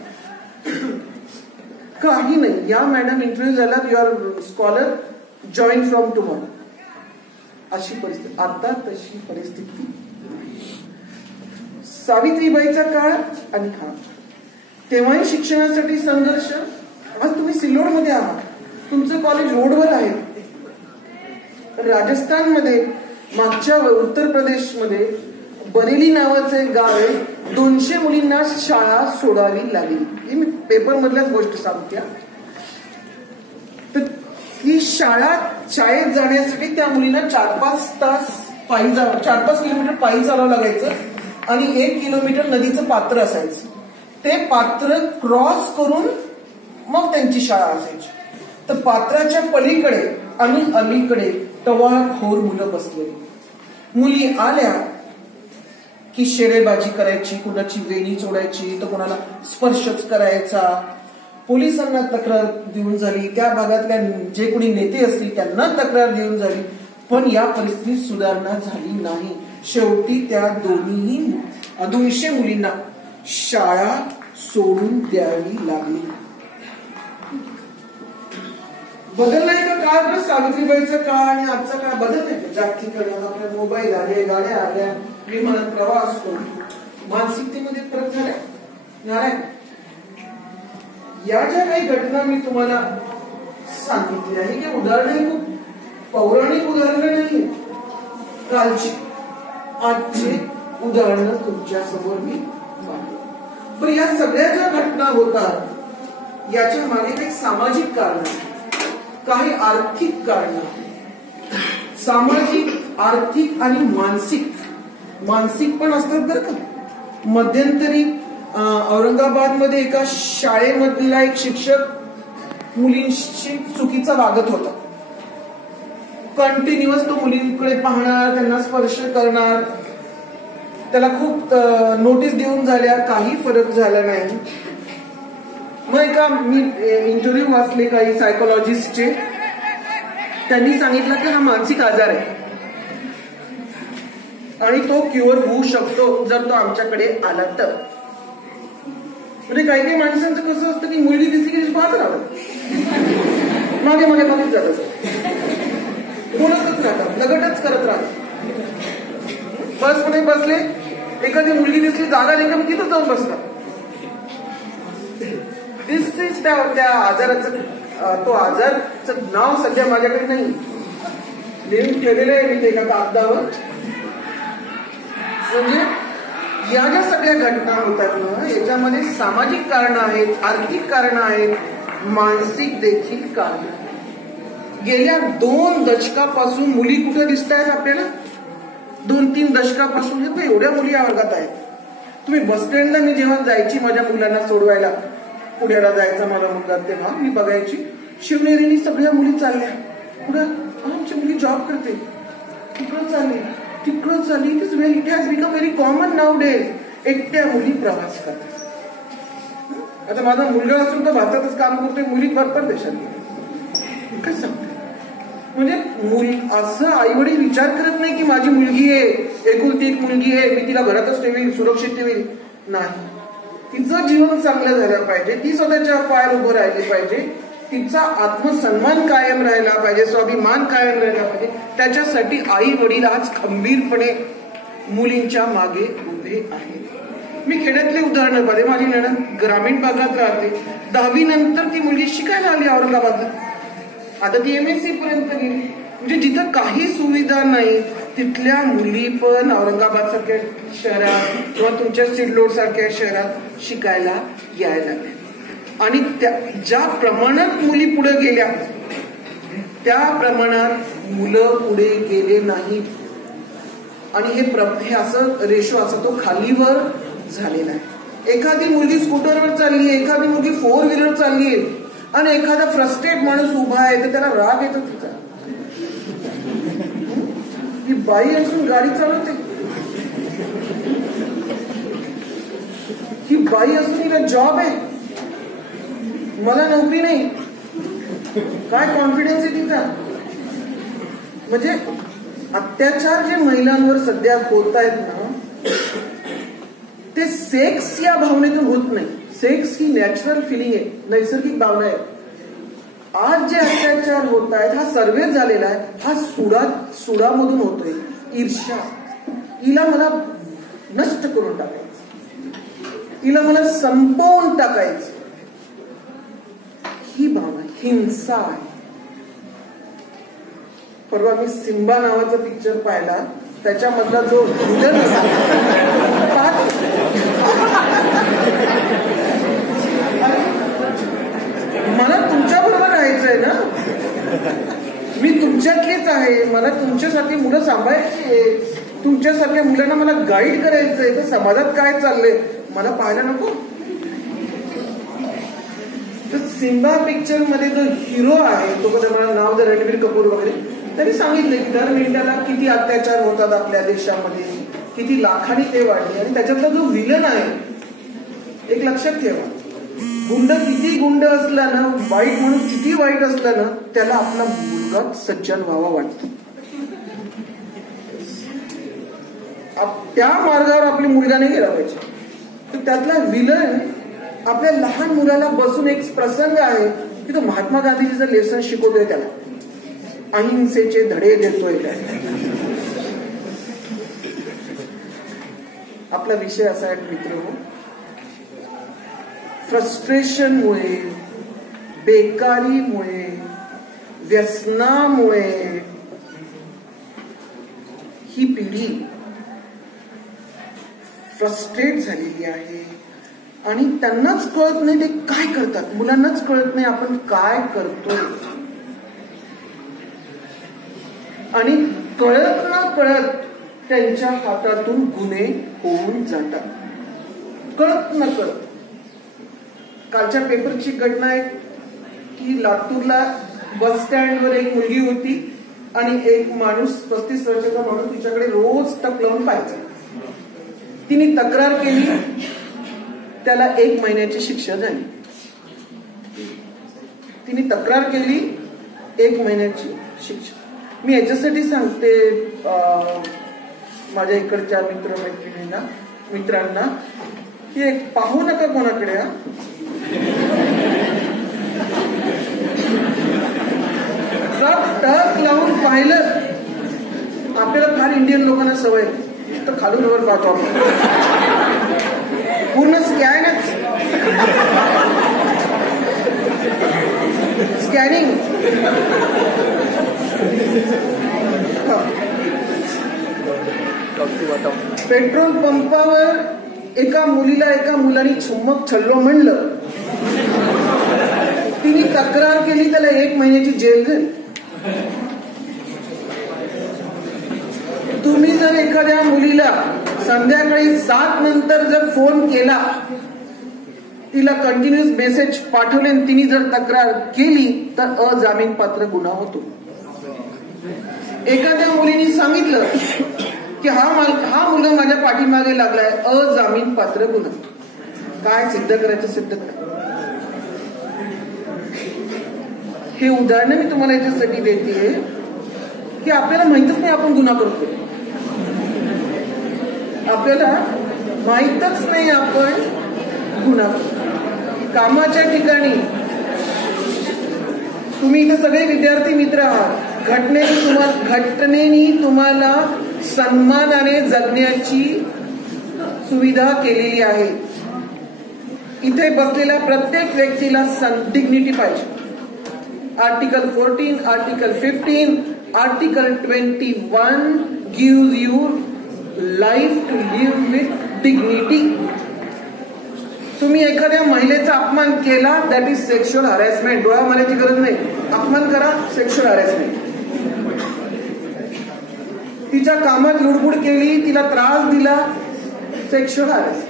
काही नाही, या मॅडम इंटरव्ह्यू झाला, you are scholar, join from tomorrow. अशी परिस्थिती. आता तशी परिस्थिती. सावित्रीबाईचा काळ आणि हा, तेव्हाही शिक्षणासाठी संघर्ष. आज तुम्ही सिल्लोडमध्ये आहात, तुमचं कॉलेज रोडवर आहे. राजस्थानमध्ये, मागच्या उत्तर प्रदेशमध्ये बरेली नावाचं एक गाव आहे, 200 मुलींना शाळा सोडावी लागली. ही मी पेपर मधल्याच गोष्ट सांगते. तर ही शाळेत जाण्यासाठी त्या मुलींना 4-5 तास पायी 4-5 किलोमीटर पायी चालावं लागायचं. आणि 1 किलोमीटर नदीचं पात्र असायचं. ते पात्र क्रॉस करून मग त्यांची शाळा असायची. तर पात्राच्या पलीकडे आणि अलीकडे टवाळखोर मुलं बसलेली. मुली आल्या की शेरेबाजी करायची, कुणाची वेणी चोडायची, तर कोणाला स्पर्शच करायचा. पोलिसांना तक्रार देऊन झाली, त्या भागातल्या जे कोणी नेते असतील त्यांना तक्रार देऊन झाली, पण या परिस्थितीत सुधारणा झाली नाही. शेवटी त्या 200 मुलींना शाळा सोडून द्यावी लागली. बदललाय का काळ? सावित्रीबाईचा काळ आणि आजचा काळ बदललाय का? जागतिकीकरण, आपल्या मोबाईल आले, गाड्या आल्या, विमानात प्रवास करू, मानसिकतेमध्ये फरक झालाय. या ज्या काही घटना मी तुम्हाला सांगितल्या आहे की उदाहरणं खूप पौराणिक उदाहरणं नाही, कालची, आजचे उदाहरणं तुमच्या समोर मी मांडली. पण या सगळ्या ज्या घटना होतात याच्या मागे काही सामाजिक कारण, काही आर्थिक कारण, सामाजिक, आर्थिक आणि मानसिक पण असतात बरं का. मध्यंतरी औरंगाबादमध्ये एका शाळेमधला एक शिक्षक मुलींशी चुकीचा वागत होता. कंटिन्युअस तो मुलींकडे पाहणार, त्यांना स्पर्श करणार. त्याला खूप नोटीस देऊन झाल्या, काही फरक झाला नाही. मग एका मी इंटरव्ह्यू वाचले काही सायकोलॉजिस्टचे, त्यांनी सांगितलं की हा मानसिक आजार आहे आणि तो क्युअर होऊ शकतो जर तो आमच्याकडे आला तर. म्हणजे काही काही माणसांचं कसं असतं की मुलगी दिसली की पाहत राहतात, मागे मागे मागेच जात असत, बोलतच राहतात, लगटच करत राहतात. बसमध्ये बसले, एखादी मुलगी दिसली, जागा नाही का मग तिथं जाऊन बसतात. दिसतेच त्या आजाराचं, तो आजारचं नाव सध्या माझ्याकडे नाही, लिहून ठेवलेलं आहे मी ते एका कागदावर. म्हणजे या ज्या सगळ्या घटना होतात ना, याच्यामध्ये सामाजिक कारण आहेत, आर्थिक कारण आहेत, मानसिक देखील कारण. गेल्या 2 दशकापासून मुली कुठे दिसत आहेत आपल्याला? 2-3 दशकापासून एवढ्या मुली या वर्गात आहेत. तुम्ही बस स्टँडला मी जेव्हा जायची माझ्या मुलांना सोडवायला, पुण्याला जायचा मला मुलगा, तेव्हा मी बघायची शिवनेरीनी सगळ्या मुली चालल्या. पुढे आमची मुली जॉब करते, तिकडं चालली, तिकडं चालली. It has become very common now days. एकट्या मुली प्रवास करतात. आता माझा मुलगा असून तो भारतातच काम करतोय, मुली भरपूर देशात काय सांगते. म्हणजे असं आई वडील विचार करत नाही की माझी मुलगी आहे, एकुलती एक मुलगी आहे, मी तिला घरातच ठेवील, सुरक्षित ठेवील. नाही, तिचं जीवन चांगलं झालं पाहिजे, ती स्वतःच्या पायावर उभं राहिली पाहिजे, तिचा आत्मसन्मान कायम राहिला पाहिजे, स्वाभिमान कायम राहिला पाहिजे. त्याच्यासाठी आई वडील आज खंबीरपणे मुलींच्या मागे उभे आहेत. मी खेड्यातले उदाहरण पाहिले. माझी नणंद ग्रामीण भागात राहते, 10वी नंतर ती मुलगी शिकायला आली औरंगाबादला. आता ती MSc पर्यंत गेली. म्हणजे जिथं काही सुविधा नाही तिथल्या मुली पण औरंगाबाद सारख्या शहरात किंवा तुमच्या सिल्लोड सारख्या शहरात शिकायला यायला लागल्या. आणि ज्या प्रमाणात मुली पुढे गेल्या त्या प्रमाणात मुलं पुढे गेले नाहीत. आणि हे असं रेशो असा तो खालीवर झालेला आहे. एखादी मुलगी स्कूटरवर चालली आहे, एखादी मुलगी 4 व्हीलर चालली आहे आणि एखादा फ्रस्ट्रेट माणूस उभा आहे तर त्याला राग येतो तिचा. ही बाई असून गाडी चालवते, ही बाई असून हिला जॉब आहे, मला नोकरी नाही. काय कॉन्फिडन्स आहे तिचा. म्हणजे अत्याचार जे महिलांवर सध्या होत आहेत ना, ते सेक्स या भावनेतून होत नाही. सेक्स ही नॅचरल फिलिंग आहे, नैसर्गिक भावना आहे. आज जे अत्याचार होत आहेत, हा सर्वे झालेला आहे, हा सुडामधून होतोय. ईर्ष्या, हिला मला नष्ट करून टाकायचं, हिला मला संपवून टाकायचं, ही भावना हिंसा आहे. परवा मी सिम्बा नावाचा पिक्चर पाहिला, त्याच्यामधला जो विलन मला तुमच्या बरोबर राहायचंय ना, मी तुमच्यातलीच आहे, मला तुमच्यासाठी मुलं सांभाळायची, तुमच्यासारख्या मुलांना मला गाईड करायचंय, तर समाजात काय चाललंय मला पाहायला नको. तर सिम्बा पिक्चर मध्ये जो हिरो आहे, तो कधी मला नाव जर रणबीर कपूर वगैरे, त्यांनी सांगितले की दर मिनिटाला किती अत्याचार होतात आपल्या देशामध्ये, किती लाखांनी ते वाढले. आणि त्याच्यातला जो विलन आहे, एक लक्षात ठेवा, गुंड किती गुंड असला ना, वाईट म्हणून किती वाईट असला ना, त्याला आपला मुलगा सज्जन व्हावा वाटतो. त्या मार्गावर आपली मुलगा नाही गेला पाहिजे. तर त्यातला विलन आपल्या लहान मुलाला बसून एक प्रसंग आहे की तो महात्मा गांधीजीचं लेसन शिकवतोय, त्याला अहिंसेचे धडे देतोय. आपला विषय असा आहे मित्रांनो, फ्रस्ट्रेशनमुळे, बेकारीमुळे, व्यसनामुळे ही पिढी फ्रस्ट्रेट झालेली आहे. आणि त्यांनाच कळत नाही ते काय करतात, मुलांनाच कळत नाही आपण काय करतोय. आणि कळत न कळत त्यांच्या हातातून गुन्हे होऊन जातात, कळत न कळत. कालच्या पेपरची घटना आहे की लातूरला बस स्टँडवर एक मुलगी होती आणि एक माणूस 35 वर्षाचा माणूस तिच्याकडे रोज टक लावून पाहायचा. तिने तक्रार केली, त्याला 1 महिन्याची शिक्षा झाली. तिने तक्रार केली, 1 महिन्याची शिक्षण. मी याच्यासाठी सांगते माझ्या इकडच्या मित्रांना की एक पाहू नका कोणाकडे. टक लावून पाहिलं. आपल्याला फार इंडियन लोकांना सवय तर खालून वर पाहतो आपण, पूर्ण स्कॅनिंग. पेट्रोल पंपावर एका मुलाने छुम्मक छल्लो म्हणलं, तिने तक्रार केली, त्याला 1 महिन्याची जेल झाली. तुम्ही जर एखाद्या मुलीला संध्याकाळी 7 नंतर जर फोन केला, तिला कंटिन्युअस मेसेज पाठवले आणि तिने जर तक्रार केली तर अजामीन पात्र गुन्हा होतो. एखाद्या मुलीने सांगितलं की हा मुलगा माझ्या पाठीमागे लागलाय, अजामीन पात्र गुन्हा. काय सिद्ध करायचं सिद्ध करा. हे उदाहरण मी तुम्हाला याच्यासाठी देते की आपल्याला माहितच नाही आपण गुन्हा करतो. आपल्याला माहितच नाही आपण गुन्हा करतो. कामाच्या ठिकाणी तुम्ही इथे सगळे विद्यार्थी मित्र आहात. घटनेने तुम्हाला सन्मानाने जगण्याची सुविधा केलेली आहे. इथे बसलेल्या प्रत्येक व्यक्तीला डिग्निटी पाहिजे. Article 14, article 15, article 21 gives you life to live with dignity. तुम्ही एखाद्या महिलेचा अपमान केला, दॅट इज सेक्शुअल हॅरेसमेंट. डोळा मारायची गरज नाही. अपमान करा, सेक्शुअल हॅरेसमेंट. तिच्या कामात लुडबुड केली, तिला त्रास दिला, सेक्शुअल हॅरेसमेंट.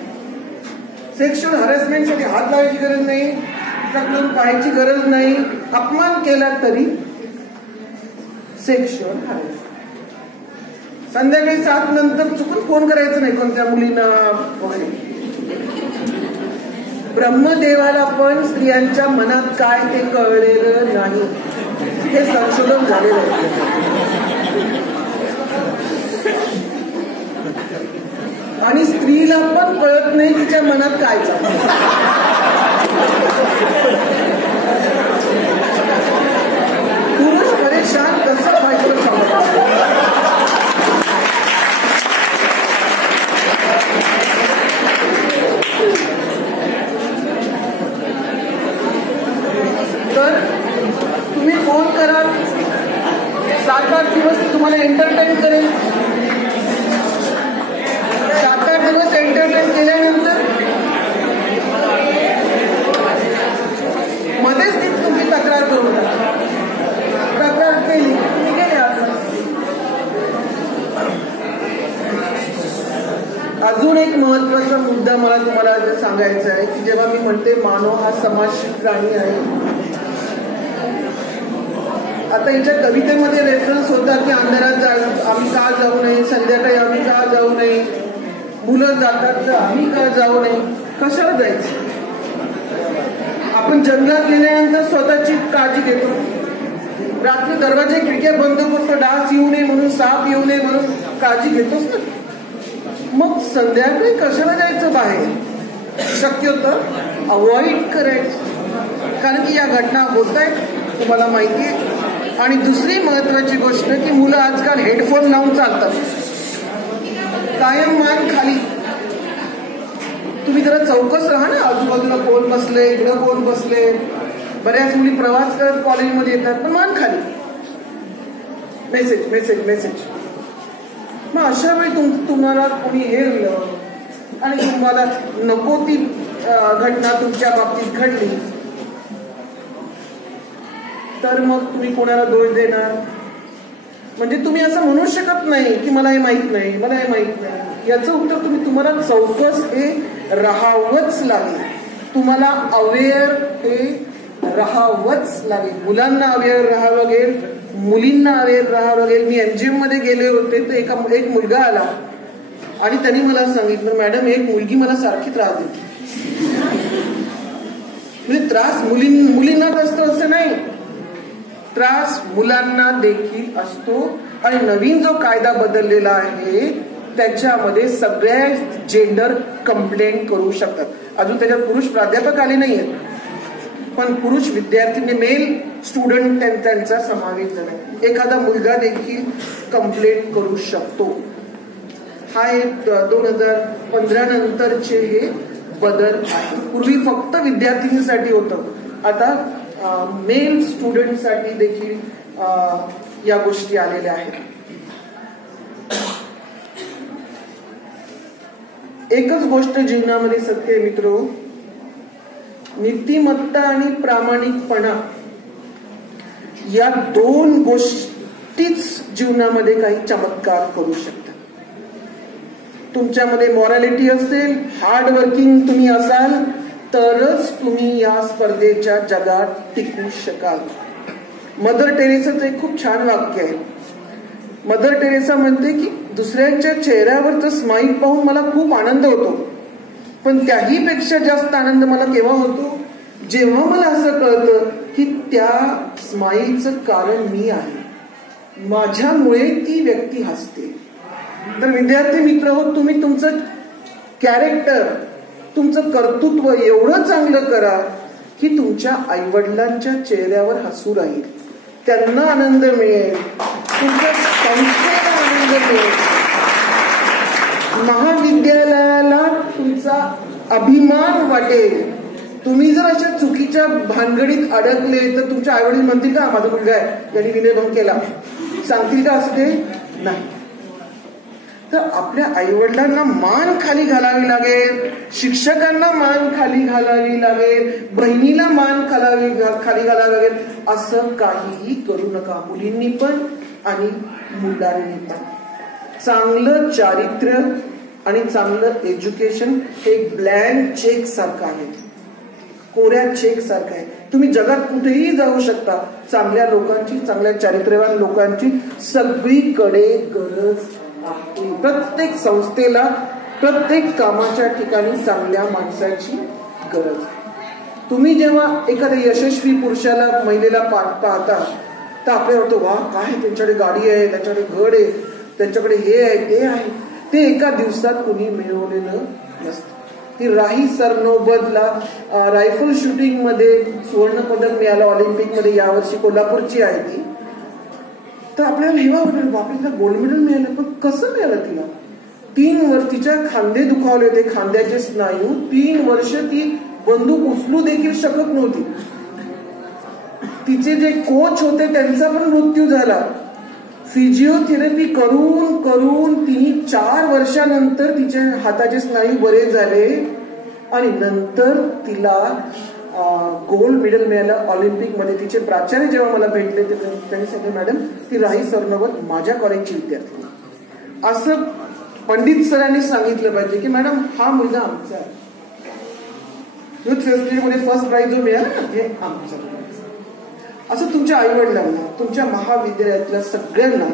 सेक्शुअल हॅरेसमेंट साठी हात लावायची गरज नाही, टाकून पाहायची गरज नाही. अपमान केला तरी सेक्शुअल हॅरेसमेंट. संध्याकाळी 7 नंतर चुकून फोन करायचं नाही कोणत्या मुलींना वगैरे. ब्रह्मदेवाला पण स्त्रियांच्या मनात काय ते कळलेलं नाही. हे संशोधन झालेलं आहे. आणि स्त्रीला पण कळत नाही तिच्या मनात काय चालतं. पुरुष परेशान कसं व्हायचं सांगतो. तर तुम्ही फोन करा, 7-8 दिवस तुम्हाला एंटरटेन करेल. 7-8 दिवस एंटरटेन केल्यानंतर मध्येच ती तुमची तक्रार करू नका. तक्रार केली तुम्ही गेले. अजून एक महत्वाचा मुद्दा मला तुम्हाला सांगायचा आहे की जेव्हा मी म्हणते मानव हा समाजशील प्राणी आहे. आता हिच्या कवितेमध्ये रेफरन्स होता की अंधारात आम्ही का जाऊ नये, संध्याकाळी आम्ही का जाऊ नये, मुलं जातात तर आम्ही का जाऊ नये. कशाला जायचं. आपण जंगलात गेल्यानंतर स्वतःची काळजी घेतो. रात्री दरवाजे खिडक्या बंद करतो, डास येऊ नये म्हणून, साप येऊ नये म्हणून काळजी घेतोच ना. मग संध्याकाळी कशाला जायचं बाहेर. शक्यतो अवॉइड करायचं, कारण की या घटना होत आहेत तुम्हाला माहिती आहे. आणि दुसरी महत्वाची गोष्ट की मुलं आजकाल हेडफोन लावून चालतात, कायम मान खाली. तुम्ही जरा चौकस राहा ना, आजूबाजूला कोण बसले, इकडं कोण बसले. बऱ्याच मुली प्रवास करत कॉलेजमध्ये येतात पण मान खाली. Message message message. मग अशा वेळी तुम्हाला कोणी हेरलं आणि तुम्हाला नको ती घटना तुमच्या बाबतीत घडली तर मग तुम्ही कोणाला दोष देणार. म्हणजे तुम्ही असं म्हणू शकत नाही की मला हे माहित नाही, मला हे माहित नाही. याचं उत्तर तुम्हाला चौकस हे राहावंच लागेल. तुम्हाला अवेअर हे राहावंच लागेल. मुलांना अवेअर राहावं लागेल, मुलींना अवेअर राहावं लागेल. मी MGM मध्ये गेले होते तर एक मुलगा आला आणि त्यांनी मला सांगितलं, मॅडम एक मुलगी मला सारखी त्रास देते. म्हणजे त्रास मुलींनाच असतो असं नाही. त्रास मुलांना देखील असतो. आणि नवीन जो कायदा बदललेला आहे त्याच्यामध्ये सगळ्या जेंडर कंप्लेंट करू शकतात. अजून त्याच्यात पुरुष प्राध्यापक आले नाहीयेत, पण पुरुष विद्यार्थी मेल स्टुडंट त्यांचा समावेश झाला. एखादा मुलगा देखील कंप्लेंट करू शकतो. हा एक 2015 नंतरचे हे बदल आहे. पूर्वी फक्त विद्यार्थिनीसाठी होतं, आता मेल स्टुडंटसाठी देखील या गोष्टी आलेल्या आहेत. एकच गोष्ट जीवनामध्ये सत्य आहे मित्रो, नीतिमत्ता आणि प्रामाणिकपणा या दोन गोष्टीच जीवनामध्ये काही चमत्कार करू शकतात. तुमच्यामध्ये मॉरॅलिटी असेल, हार्ड वर्किंग तुम्ही असाल तरच तुम्ही या स्पर्धेच्या जगात टिकू शकाल. मदर टेरेसाचं एक खूप छान वाक्य आहे. मदर टेरेसा म्हणते की दुसऱ्यांच्या चेहऱ्यावरचं स्माईल पाहून मला खूप आनंद होतो, पण त्याही पेक्षा जास्त आनंद मला केव्हा होतो जेव्हा मला असं कळतं की त्या स्माईलचं कारण मी आहे, माझ्यामुळे ती व्यक्ती हसते. तर विद्यार्थी मित्र हो, तुम्ही तुमचं कॅरेक्टर, तुमचं कर्तृत्व एवढं चांगलं करा की तुमच्या आईवडिलांच्या चेहऱ्यावर हसू राहील, त्यांना आनंद मिळेल, तुमच्या संस्थेला आनंद मिळेल, महाविद्यालयाला तुमचा अभिमान वाटेल. तुम्ही जर अशा चुकीच्या भानगडीत अडकले तर तुमच्या आईवडील म्हणतील का माझा मुलगा आहे यांनी विनयभंग केला, सांगतील का असं? ते नाही. तर आपल्या आईवडिलांना मान खाली घालावी लागेल, शिक्षकांना मान खाली घालावी लागेल, बहिणीला मान खाली घालावी लागेल. असं काहीही करू नका, मुलींनी पण आणि मुलांनी पण. चांगलं चारित्र्य आणि चांगलं एज्युकेशन हे ब्लँक चेक सारखं आहे, कोऱ्या चेक सारखं आहे. तुम्ही जगात कुठेही जाऊ शकता, चांगल्या लोकांची, चांगल्या चारित्र्यवान लोकांची सगळीकडे गरज आहे. प्रत्येक संस्थेला, प्रत्येक कामाच्या ठिकाणी चांगल्या माणसाची गरज आहे. तुम्ही जेव्हा एखाद्या यशस्वी पुरुषाला, महिलेला पाहता तर आपल्याला वाटतं वा काय त्यांच्याकडे गाडी आहे, त्यांच्याकडे घर आहे, त्यांच्याकडे हे आहे ते आहे. ते एका दिवसात कुणी मिळवलेलं नसतं. ती राही सरनोबतला रायफल शूटिंग मध्ये सुवर्ण पदक मिळालं ऑलिम्पिक मध्ये, यावर्षी कोल्हापूरची आहे ती. तर आपल्याला हेवा वाटेल बापरे तिला गोल्ड मेडल मिळालं, पण कसं मिळालं तिला? 3 वर्ष तिच्या खांदे दुखावले होते, खांद्याचे स्नायू. 3 वर्ष ती बंदूक उचलू देखील शकत नव्हती. तिचे जे कोच होते त्यांचा पण मृत्यू झाला. फिजिओथेरपी करून करून तिने 4 वर्षानंतर तिचे हाताचे स्नायू बरे झाले आणि नंतर तिला गोल्ड मेडल मिळालं ऑलिम्पिक मध्ये. तिचे प्राचार्य जेव्हा मला भेटले त्यांनी सांगितलं मॅडम ती राही सरनोबत माझ्या कॉलेजची विद्यार्थी. असं पंडित सरांनी सांगितलं पाहिजे की मॅडम हा मुलगा आमचा आहे, युथ फेस्टिवलमध्ये फर्स्ट प्राइज जो मिळाला ना हे आमचं. असं तुमच्या आईवडिलांना, तुमच्या महाविद्यालयातल्या सगळ्यांना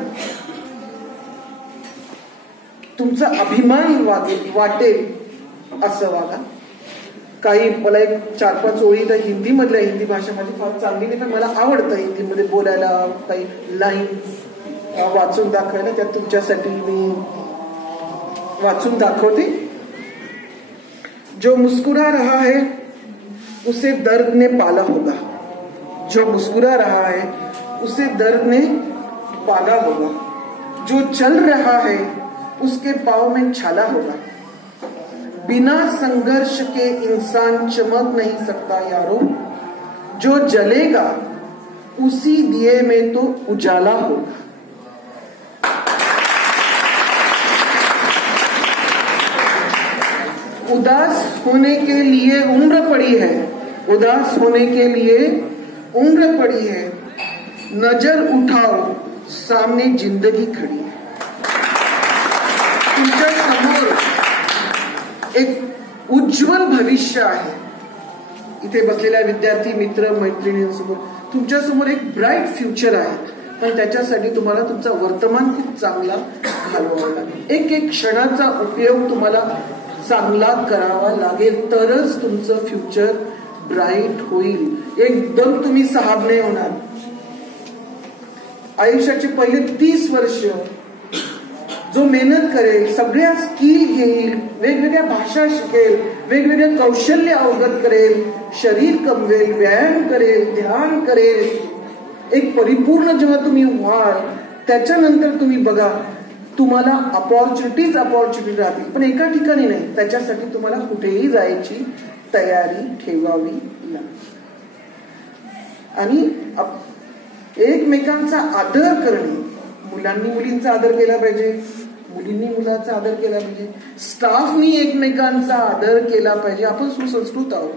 तुमचा अभिमान वाटेल असं वागा. काही मला एक 4-5 ओळी तर हिंदी मधल्या, हिंदी भाषा माझी फार चांगली नाही पण मला आवडतं हिंदीमध्ये बोलायला, काही लाईन वाचून दाखवायला, त्यात तुमच्यासाठी मी वाचून दाखवते. जो मुस्कुरा रहा है उसे दर्द ने पाला होगा, जो मुस्कुरा रहा है उसे दर्द ने पाला होगा, जो चल रहा है उसके पाँव में छाला होगा, बिना संघर्ष के इंसान चमक नहीं सकता यारो, जो जलेगा उसी दिए में तो उजाला होगा. उदास होने के लिए उम्र पड़ी है, उदास होने के लिए उम्र पड़ी है, नजर उठाओ सामने जिंदगी खड़ी है. तुमच्या समोर एक उज्ज्वल भविष्य आहे. इथे बसलेल्या विद्यार्थी मित्र मैत्रिणींसमोर तुमच्या समोर एक ब्राईट फ्युचर आहे, पण त्याच्यासाठी तुम्हाला तुमचा वर्तमान खूप चांगला घालवावा लागेल. एक एक क्षणाचा उपयोग तुम्हाला चांगला करावा लागेल, तरच तुमचं फ्युचर ब्राईट होईल. एकदम तुम्ही साहब नाही होणार. आयुष्याचे पहिले 30 वर्ष जो मेहनत करेल, सगळ्या स्किल घेईल, वेगवेगळ्या भाषा शिकेल, वेगवेगळे कौशल्य अवगत करेल, शरीर कमवेल, व्यायाम करेल, ध्यान करेल, एक परिपूर्ण जेव्हा तुम्ही व्हाल, त्याच्यानंतर तुम्ही बघा तुम्हाला अपॉर्च्युनिटी राहतील, पण एका ठिकाणी नाही. त्याच्यासाठी तुम्हाला कुठेही जायची तयारी ठेवावी लागते. आणि एकमेकांचा आदर करणे, मुलांनी मुलींचा आदर केला पाहिजे, मुलींनी मुलांचा आदर केला पाहिजे, स्टाफनी एकमेकांचा आदर केला पाहिजे. आपण सुसंस्कृत आहोत,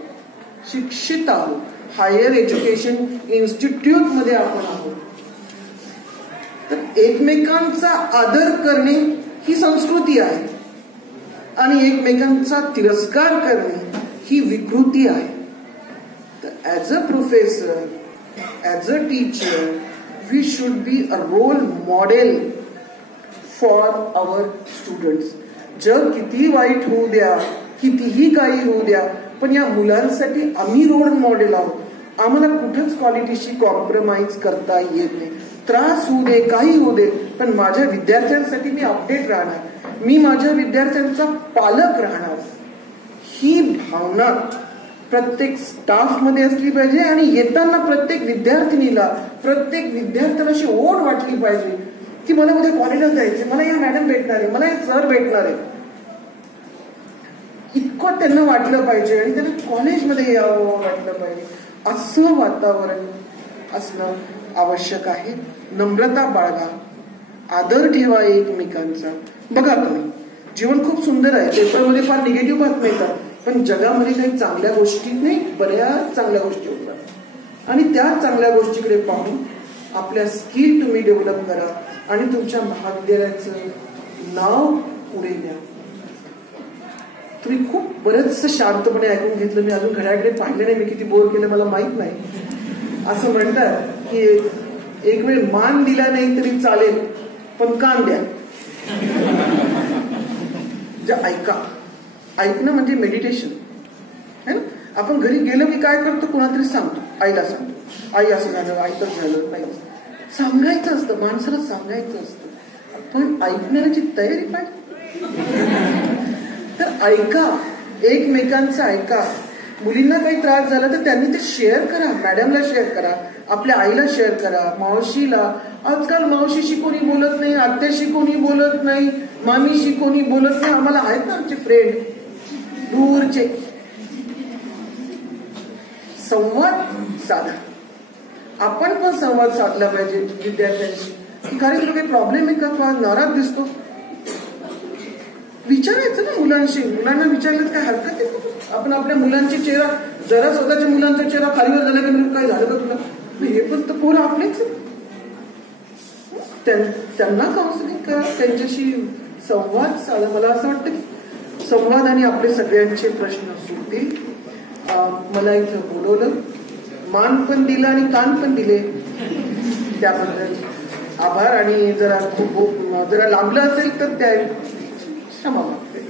शिक्षित आहोत, हायर एज्युकेशन इन्स्टिट्यूट मध्ये आपण आहोत. तर एकमेकांचा आदर करणे ही संस्कृती आहे आणि एकमेकांचा तिरस्कार करणे ही विकृती आहे. तर as a professor, as a teacher, we should be a role model for our students. जग कितीही वाईट होऊ द्या, कितीही काही होऊ द्या, पण या मुलांसाठी आम्ही रोल मॉडेल आहोत. आम्हाला कुठंच क्वालिटीशी कॉम्प्रोमाइज करता येत नाही. त्रास होऊ दे, काही होऊ दे, पण माझ्या विद्यार्थ्यांसाठी मी अपडेट राहणार, मी माझ्या विद्यार्थ्यांचा पालक राहणार. ही भावना प्रत्येक स्टाफ मध्ये असली पाहिजे आणि येताना प्रत्येक विद्यार्थिनीला, प्रत्येक विद्यार्थ्याला अशी ओढ वाटली पाहिजे की मला उद्या कॉलेजला जायचे, मला या मॅडम भेटणार आहे, मला हे सर भेटणार आहे. इतकं त्यांना वाटलं पाहिजे आणि त्यांना कॉलेजमध्ये यावं वाटलं पाहिजे. असं वातावरण असणं आवश्यक आहे. नम्रता बाळगा, आदर ठेवा एकमेकांचा. बघा तुम्ही, जीवन खूप सुंदर आहे, पेपरमध्ये फार निगेटिव्ह बातम्या येतात, पण जगामध्ये काही चांगल्या गोष्टी नाही, बऱ्याच चांगल्या गोष्टी होतात आणि त्या चांगल्या गोष्टीकडे पाहून आपल्या स्किल तुम्ही डेव्हलप करा आणि तुमच्या महाविद्यालयाचं नाव पुढे द्या. तुम्ही खूप बरेचसं शांतपणे ऐकून घेतलं. मी अजून घड्याकडे पाहिलं नाही, मी किती बोर केलं मला माहित नाही. असं म्हणतात की एक वेळ मान दिला नाही तरी चालेल, पण कान द्या. ऐका, ऐकणं म्हणजे मेडिटेशन है ना. आपण घरी गेलो की काय करतो, कोणातरी सांगतो, आईला सांगतो, आई असं झालं, आई तर झालं, नाही सांगायचं असतं, माणसाला सांगायचं असतं, पण ऐकण्याची तयारी पाहिजे. तर ऐका, एकमेकांचं ऐका. मुलींना काही त्रास झाला तर त्यांनी ते शेअर करा, मॅडमला शेअर करा, आपल्या आईला शेअर करा, मावशीला. आजकाल मावशीशी कोणी बोलत नाही, आत्याशी कोणी बोलत नाही, मामीशी कोणी बोलत नाही. आम्हाला आहेत ना आमचे फ्रेंड दूरचे. संवाद साधा, आपण पण संवाद साधला पाहिजे विद्यार्थ्यांशी. कारण तुला काही प्रॉब्लेम आहे का, फार नाराज दिसतो, विचारायचं ना मुलांशी. मुलांना विचारलं काय हरकत आहे. आपण आपल्या मुलांचे चेहरा, जरा स्वतःच्या मुलांचा चेहरा खालीवर झाला की काय झालं का तुला, हे पण तर पोरं आपलेच. त्यांना काउन्सिलिंग करा, त्यांच्याशी संवाद साधा. मला असं वाटतं की संवादाने आपले सगळ्यांचे प्रश्न सुटतील. मला इथं बोलवलं, मान पण दिलं आणि कान पण दिले, त्याबद्दल आभार. आणि जरा खूप जरा लांबलं असेल तर त्या क्षमा मागते.